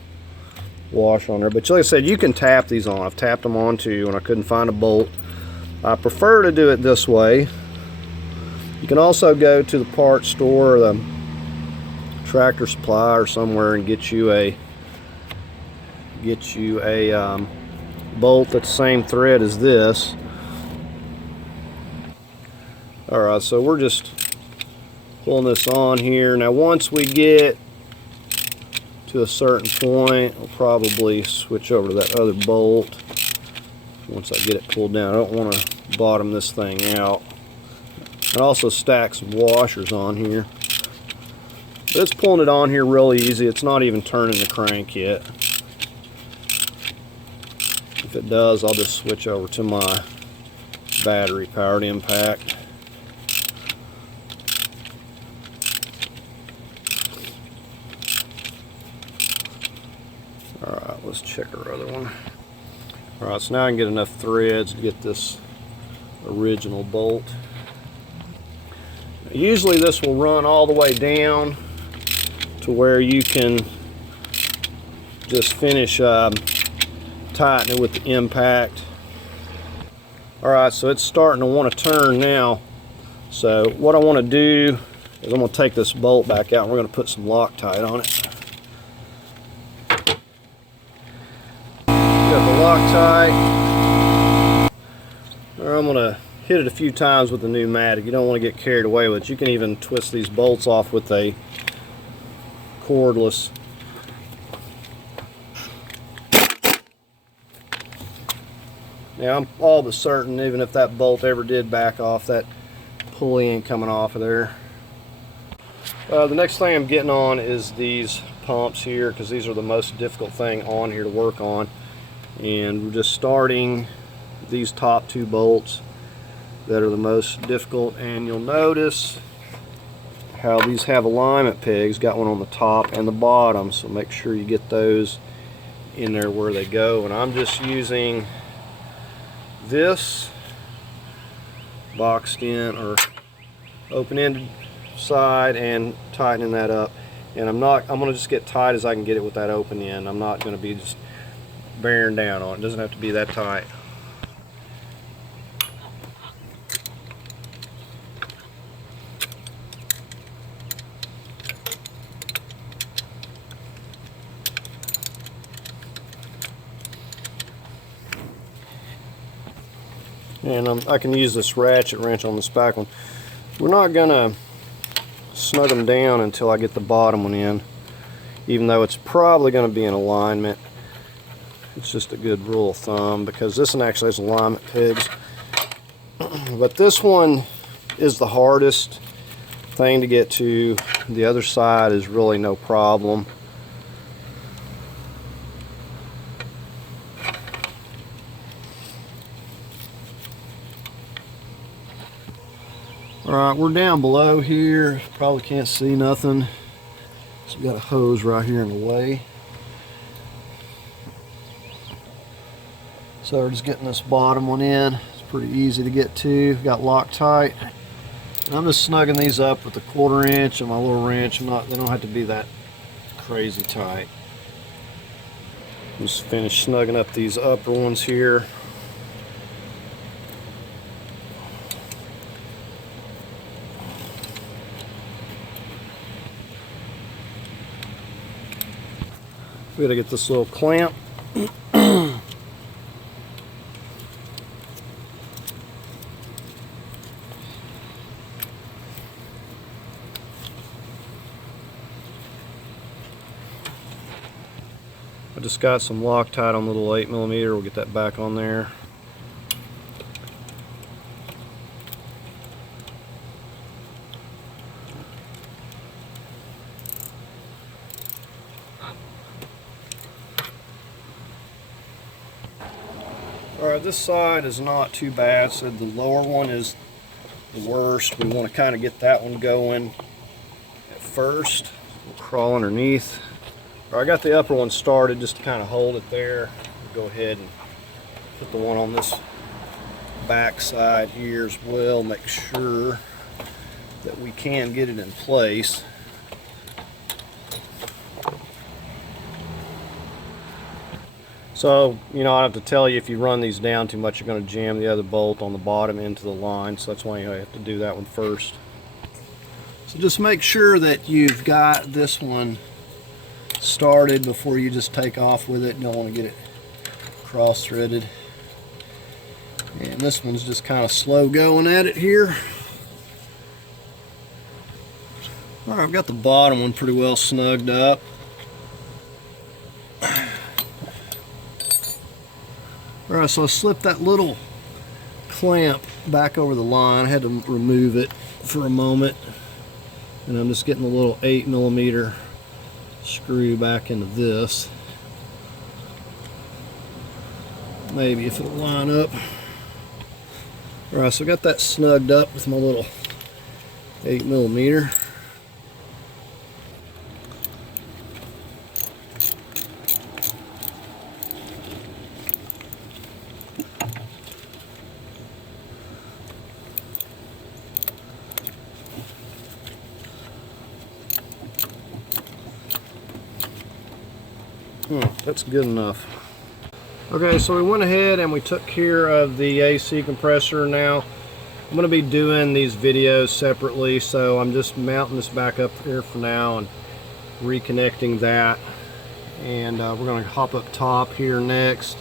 wash on there, but like I said, you can tap these on. I've tapped them on too when I couldn't find a bolt. I prefer to do it this way. You can also go to the parts store or the Tractor Supply or somewhere and get you a bolt that's the same thread as this. Alright, so we're just pulling this on here. Now once we get to a certain point, I'll probably switch over to that other bolt once I get it pulled down. I don't want to bottom this thing out. I also stack some washers on here. But it's pulling it on here really easy. It's not even turning the crank yet. If it does, I'll just switch over to my battery powered impact. Alright, let's check our other one. Alright, so now I can get enough threads to get this original bolt. Usually this will run all the way down to where you can just finish tightening it with the impact. Alright, so it's starting to want to turn now. So what I want to do is I'm going to take this bolt back out and we're going to put some Loctite on it. Got the Loctite. I'm going to hit it a few times with the pneumatic. You don't want to get carried away with it. You can even twist these bolts off with a cordless. Now I'm all but certain, even if that bolt ever did back off, that pulley ain't coming off of there. The next thing I'm getting on is these pumps here, because these are the most difficult thing on here to work on. And we're just starting these top 2 bolts that are the most difficult, and you'll notice how these have alignment pegs. Got one on the top and the bottom, so make sure you get those in there where they go. And I'm just using this boxed in or open-ended side and tightening that up. And I'm going to just get tight as I can get it with that open end. I'm not going to be just bearing down on it. It doesn't have to be that tight. And I can use this ratchet wrench on this back one. We're not going to snug them down until I get the bottom one in, even though it's probably going to be in alignment. It's just a good rule of thumb, because this one actually has alignment pegs. But this one is the hardest thing to get to. The other side is really no problem. Alright, we're down below here. Probably can't see nothing. So we got a hose right here in the way. So we're just getting this bottom one in. It's pretty easy to get to. Got Loctite. And I'm just snugging these up with a 1/4 inch and my little wrench. They don't have to be that crazy tight. Just finished snugging up these upper ones here. We gotta get this little clamp. I just got some Loctite on the little 8mm. We'll get that back on there. Alright, this side is not too bad. So the lower one is the worst. We want to kind of get that one going at first. We'll crawl underneath. I got the upper one started just to kind of hold it there. We'll go ahead and put the one on this back side here as well. Make sure that we can get it in place. So, you know, I don't have to tell you, if you run these down too much, you're going to jam the other bolt on the bottom into the line. So that's why you have to do that one first. So just make sure that you've got this one started before you just take off with it. You don't want to get it cross-threaded. And this one's just kind of slow going at it here. Alright, I've got the bottom one pretty well snugged up. Alright, so I slipped that little clamp back over the line. I had to remove it for a moment. And I'm just getting the little 8mm screw back into this. Maybe if it'll line up. Alright, so I got that snugged up with my little 8mm. That's good enough. Okay, so we went ahead and we took care of the AC compressor. Now I'm going to be doing these videos separately, so I'm just mounting this back up here for now and reconnecting that. And we're going to hop up top here next.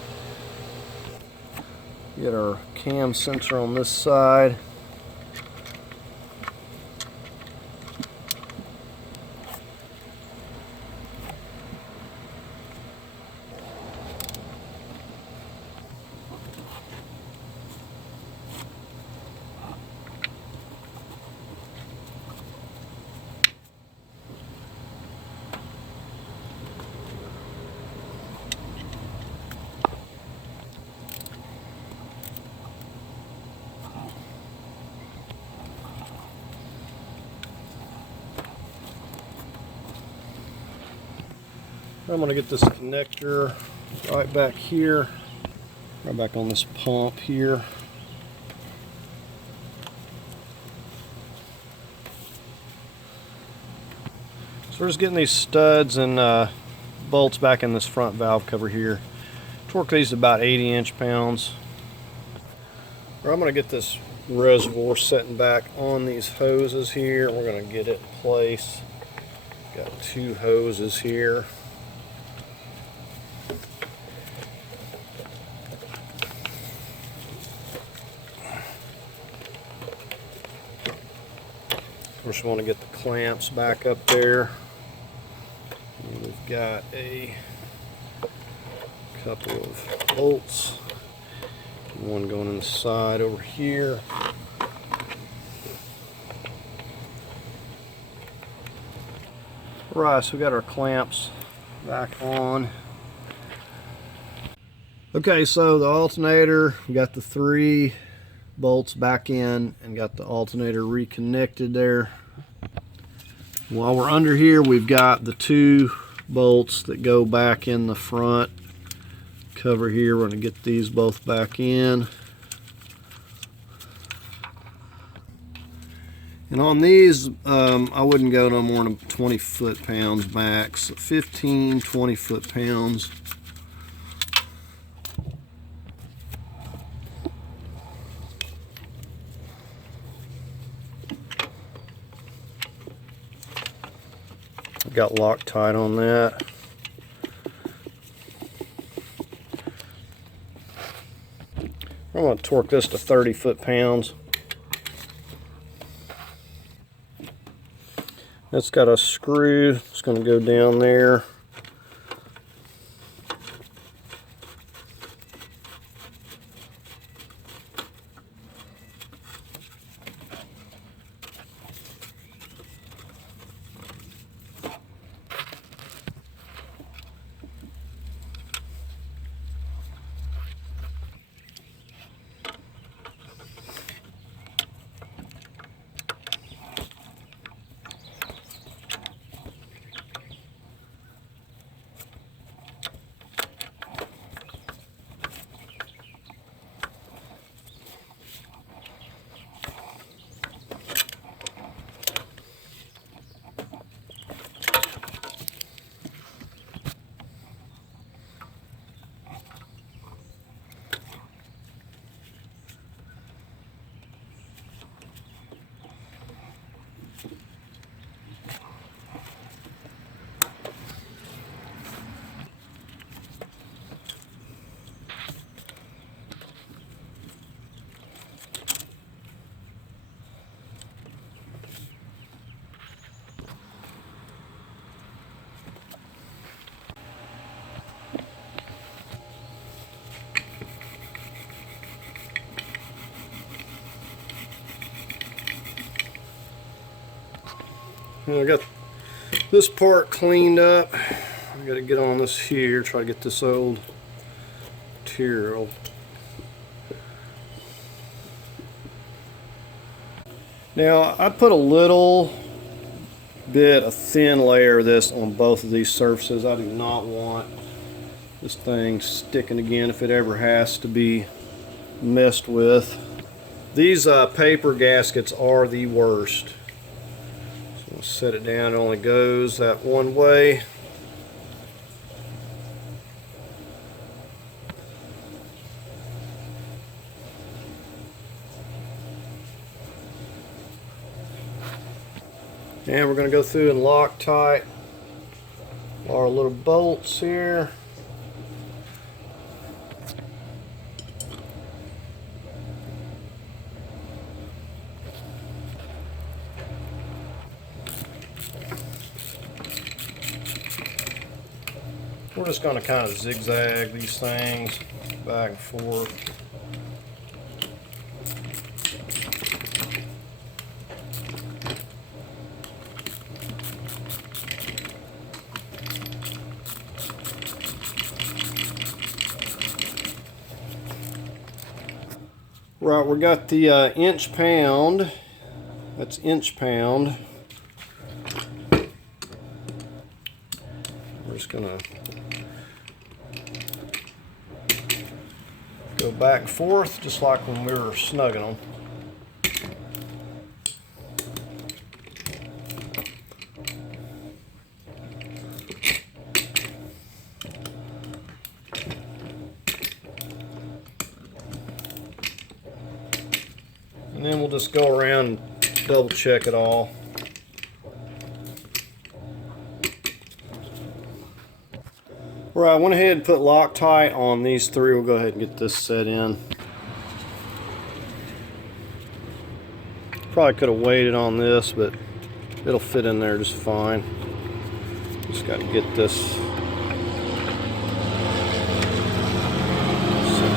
Get our cam sensor on this side. I'm going to get this connector right back here, right back on this pump here. So we're just getting these studs and bolts back in this front valve cover here. Torque these to about 80 inch-pounds. I'm going to get this reservoir setting back on these hoses here. We're going to get it in place. Got 2 hoses here. We just want to get the clamps back up there. And we've got a couple of bolts. One going in the side over here. Right, so we got our clamps back on. Okay, so the alternator, we got the 3 bolts back in and got the alternator reconnected there. While we're under here, we've got the 2 bolts that go back in the front cover here. We're going to get these both back in. And on these, I wouldn't go no more than 20 foot-pounds max. 15, 20 foot-pounds. Got Loctite on that. I'm going to torque this to 30 foot-pounds. That's got a screw. It's going to go down there. I got this part cleaned up. I got to get on this here, try to get this old material. Now I put a little bit of thin layer of this on both of these surfaces. I do not want this thing sticking again if it ever has to be messed with. These paper gaskets are the worst. We'll set it down, it only goes that one way. And we're going to go through and Loctite our little bolts here. We're just going to kind of zigzag these things back and forth. Right, we got the inch pound. That's inch pound. We're just going to go back and forth just like when we were snugging them. And then we'll just go around and double check it all. Right, I went ahead and put Loctite on these three. We'll go ahead and get this set in. Probably could have waited on this, but it'll fit in there just fine. Just got to get this set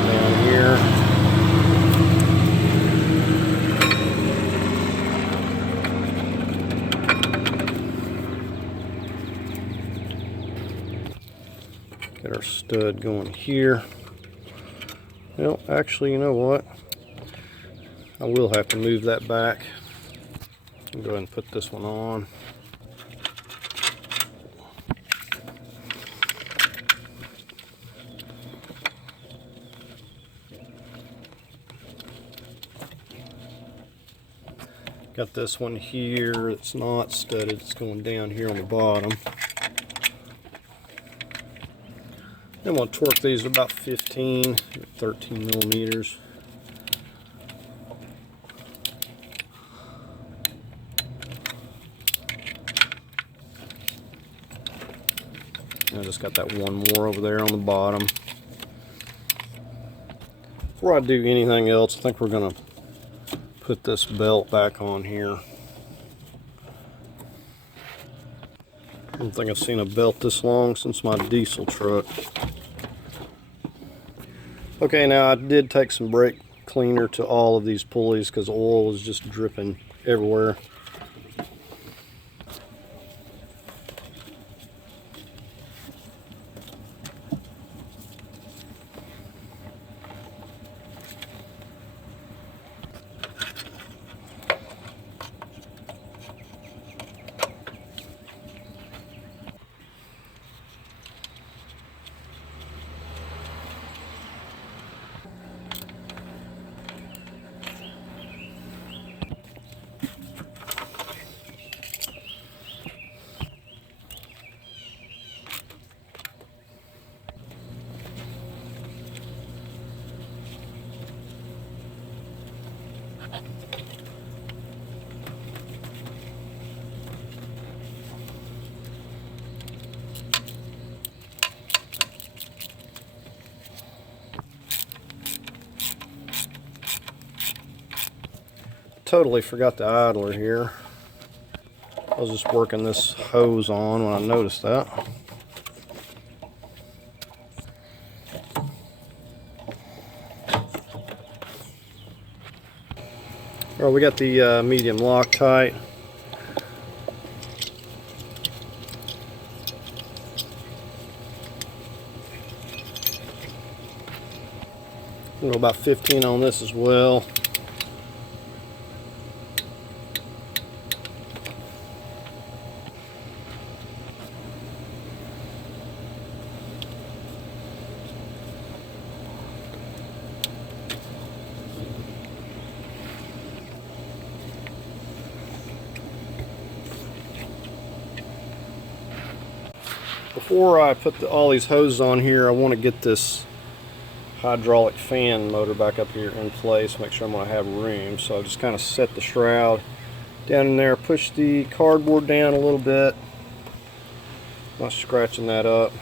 down here. Get our stud going here. Well, actually, you know what? I will have to move that back. I'll go ahead and put this one on. Got this one here, it's not studded, it's going down here on the bottom. I'm going to torque these about 15, 13 millimeters. I just got that one more over there on the bottom. Before I do anything else, I think we're going to put this belt back on here. I don't think I've seen a belt this long since my diesel truck. Okay, now I did take some brake cleaner to all of these pulleys because oil is just dripping everywhere. Totally forgot the idler here. I was just working this hose on when I noticed that. Well, we got the medium Loctite. About 15 on this as well. Before I put all these hoses on here, I want to get this hydraulic fan motor back up here in place, make sure I'm going to have room. So I just kind of set the shroud down in there, push the cardboard down a little bit, not scratching that up.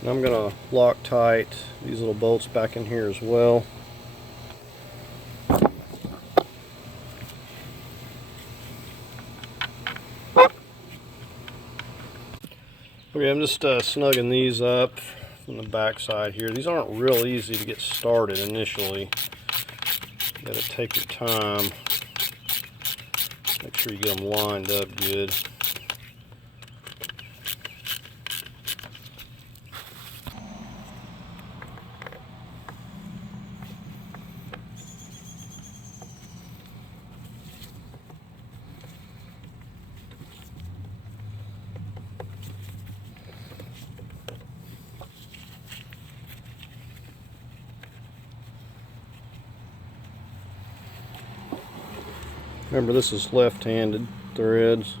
And I'm going to Loctite these little bolts back in here as well. Okay, I'm just snugging these up from the back side here. These aren't real easy to get started initially. You gotta take your time. Make sure you get them lined up good. Remember, this is left-handed threads.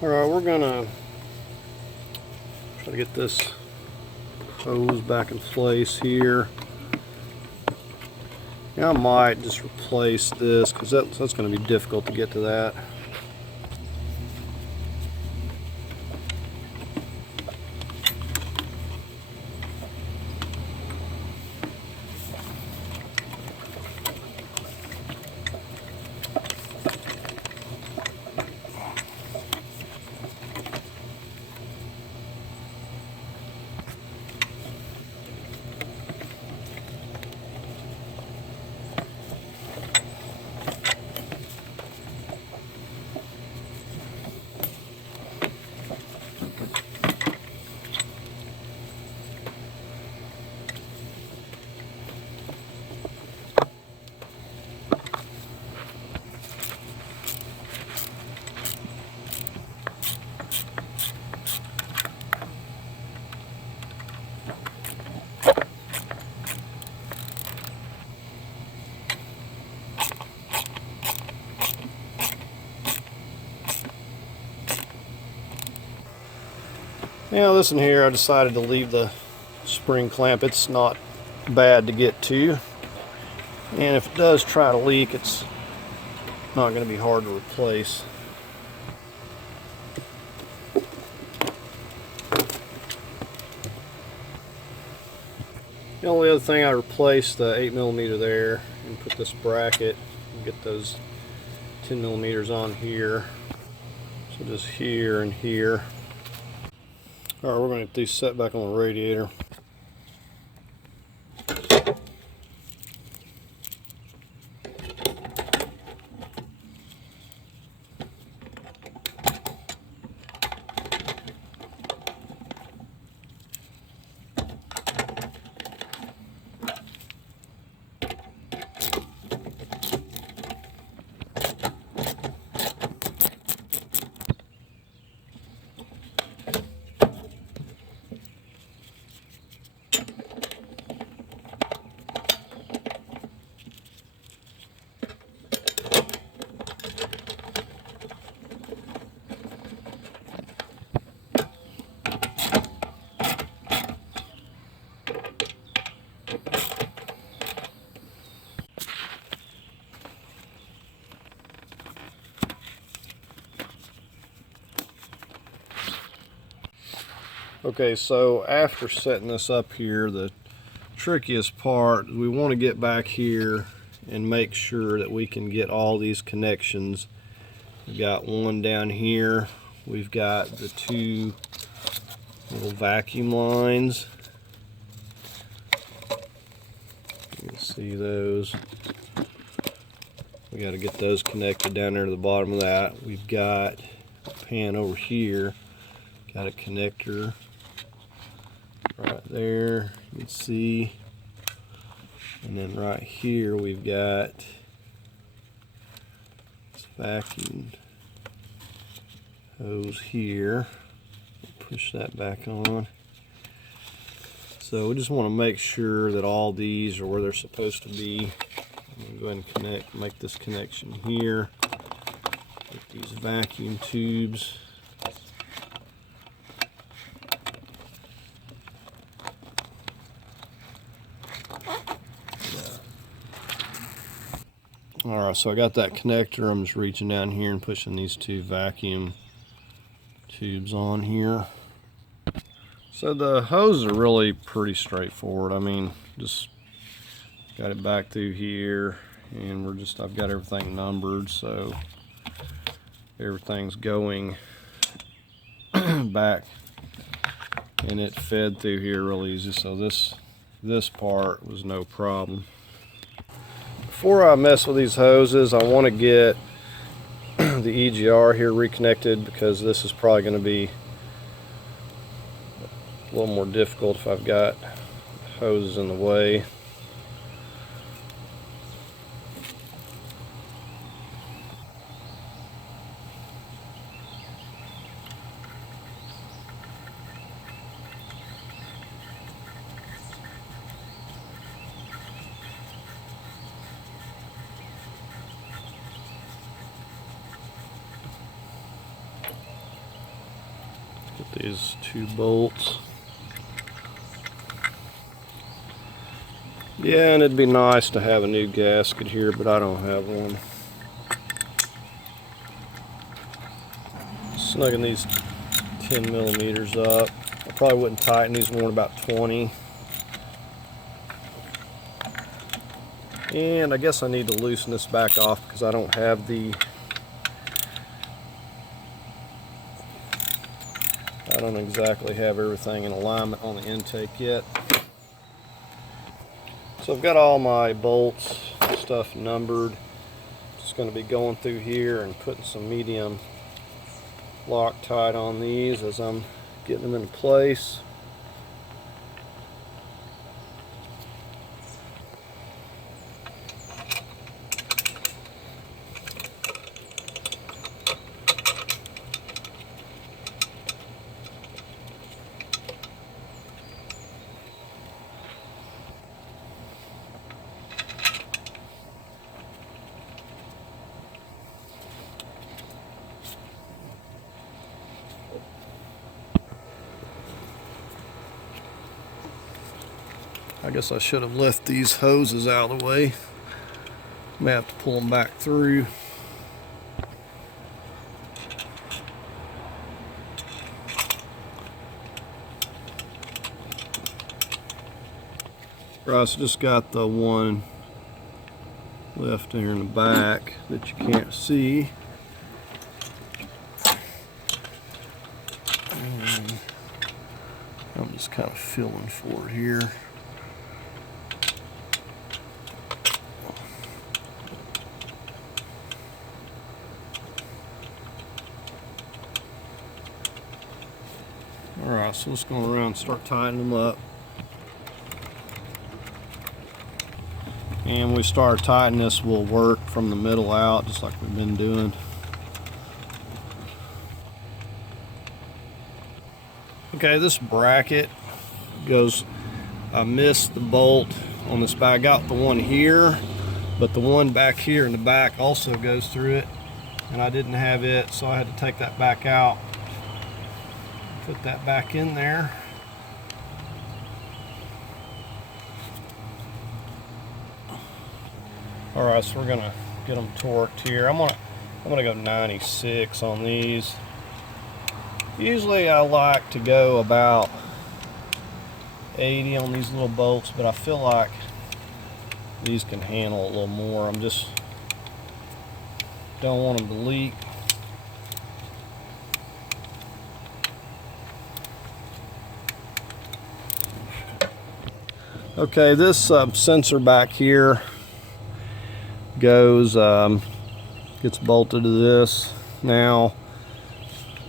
Alright, we're gonna try to get this hose back in place here. Now I might just replace this because that's going to be difficult to get to that. Now this in here, I decided to leave the spring clamp. It's not bad to get to, and if it does try to leak, it's not going to be hard to replace. The only other thing, I replaced the 8mm there and put this bracket and get those 10mm on here. So just here and here. Alright, we're going to get these set back on the radiator. Okay, so after setting this up here, the trickiest part, we want to get back here and make sure that we can get all these connections. We've got one down here, we've got the two little vacuum lines. You can see those. We got to get those connected down there to the bottom of that. We've got a pan over here, got a connector right there, you can see, and then right here we've got this vacuum hose here. Push that back on. So we just want to make sure that all these are where they're supposed to be. I'm going to go ahead and connect, make this connection here. Get these vacuum tubes. Alright, so I got that connector. I'm just reaching down here and pushing these two vacuum tubes on here. So the hoses are really pretty straightforward. I mean, just Got it back through here, and I've got everything numbered, so everything's going back, and it fed through here real easy. So this part was no problem. Before I mess with these hoses, I want to get the EGR here reconnected, because this is probably going to be a little more difficult if I've got hoses in the way. Get these 2 bolts. Yeah, and it'd be nice to have a new gasket here, but I don't have one. Snugging these 10 millimeters up. I probably wouldn't tighten these more than about 20. And I guess I need to loosen this back off, because I don't have I don't exactly have everything in alignment on the intake yet. So I've got all my bolts and stuff numbered. Just going to be going through here and putting some medium Loctite on these as I'm getting them in place. I guess I should have left these hoses out of the way. May have to pull them back through. Right, so just got the one left here in the back that you can't see. And I'm just kind of feeling for it here. Alright, so let's go around and start tightening them up. And when we start tightening this, we'll work from the middle out, just like we've been doing. Okay, this bracket goes, I missed the bolt on this back. I got the one here, but the one back here in the back also goes through it, and I didn't have it, so I had to take that back out. Put that back in there. All right, so we're gonna get them torqued here. I'm gonna go 96 on these. Usually I like to go about 80 on these little bolts, but I feel like these can handle a little more. I'm just don't want them to leak. Okay, this sensor back here goes, gets bolted to this. Now,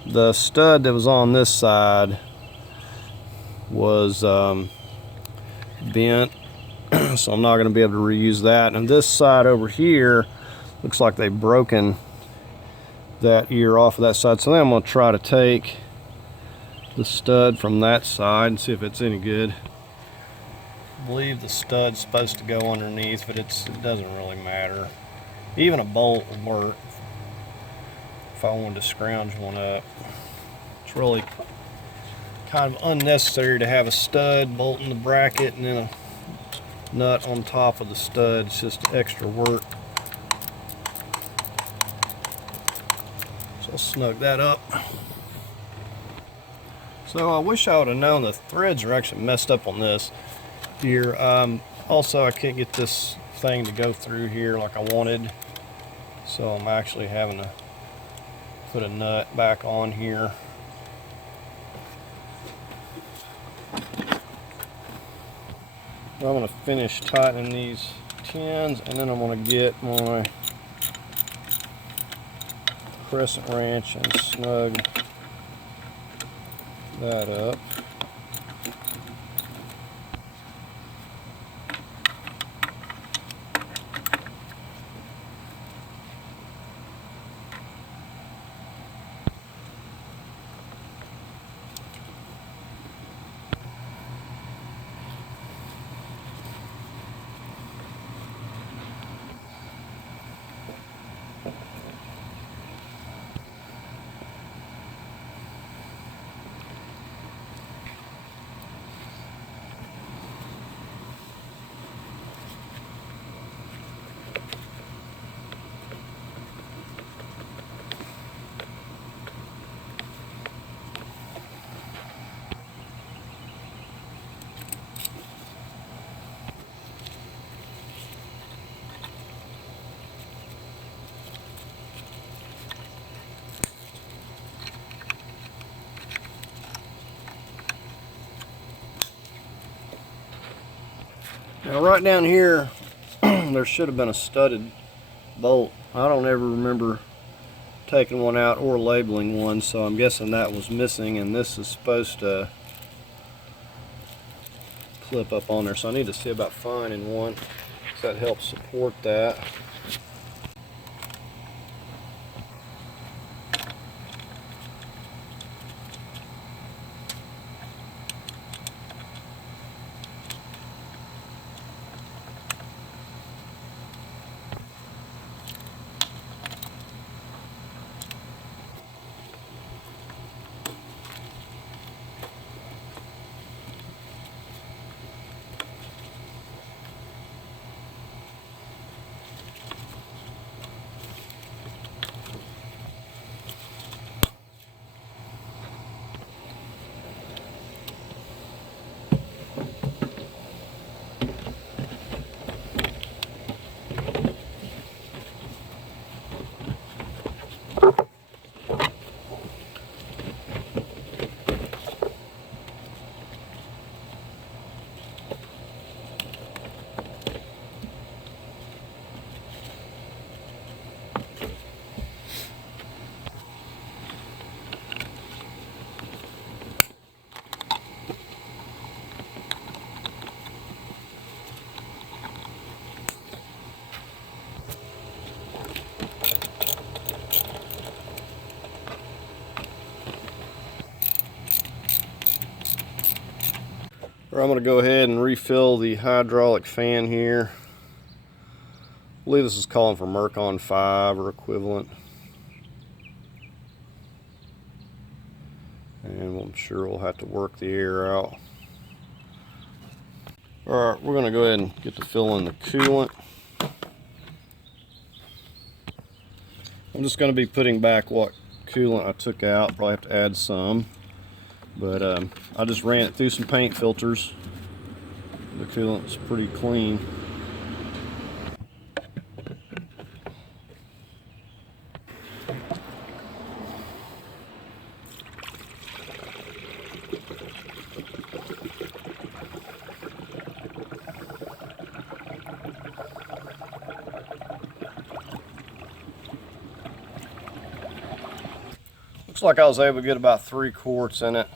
the stud that was on this side was bent, so I'm not going to be able to reuse that. And this side over here looks like they've broken that ear off of that side. So then I'm going to try to take the stud from that side and see if it's any good. I believe the stud's supposed to go underneath, but it doesn't really matter. Even a bolt would work if I wanted to scrounge one up. It's really kind of unnecessary to have a stud bolting the bracket and then a nut on top of the stud. It's just extra work. So I'll snug that up. So I wish I would have known the threads are actually messed up on this here. Also, I can't get this thing to go through here like I wanted, so I'm actually having to put a nut back on here. I'm going to finish tightening these tins, and then I'm going to get my crescent wrench and snug that up. Now right down here, there should have been a studded bolt. I don't ever remember taking one out or labeling one, so I'm guessing that was missing, and this is supposed to clip up on there. So I need to see about finding one, because that helps support that. I'm going to go ahead and refill the hydraulic fan here. I believe this is calling for Mercon 5 or equivalent. And I'm sure we'll have to work the air out. Alright, we're going to go ahead and get to filling the coolant. I'm just going to be putting back what coolant I took out. Probably have to add some. But I just ran it through some paint filters. The coolant's pretty clean. Looks like I was able to get about 3 quarts in it.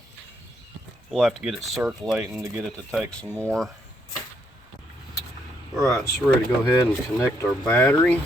We'll have to get it circulating to get it to take some more. Alright, so we're ready to go ahead and connect our battery.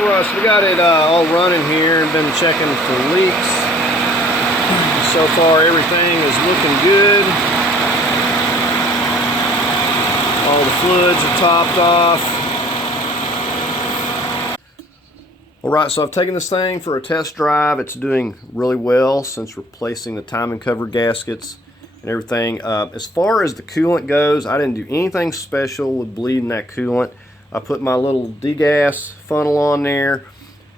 Alright, so we got it all running here and been checking for leaks. So far everything is looking good. All the fluids are topped off. Alright, so I've taken this thing for a test drive. It's doing really well since replacing the timing cover gaskets. and everything. As far as the coolant goes, I didn't do anything special with bleeding that coolant. I put my little degas funnel on there,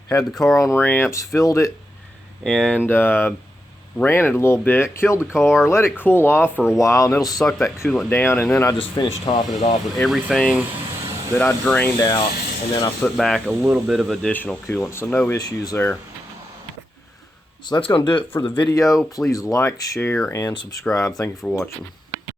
had the car on ramps, filled it, and ran it a little bit, killed the car, let it cool off for a while, and it'll suck that coolant down, and then I just finished topping it off with everything that I drained out, and then I put back a little bit of additional coolant, so no issues there. So that's going to do it for the video. Please like, share, and subscribe. Thank you for watching.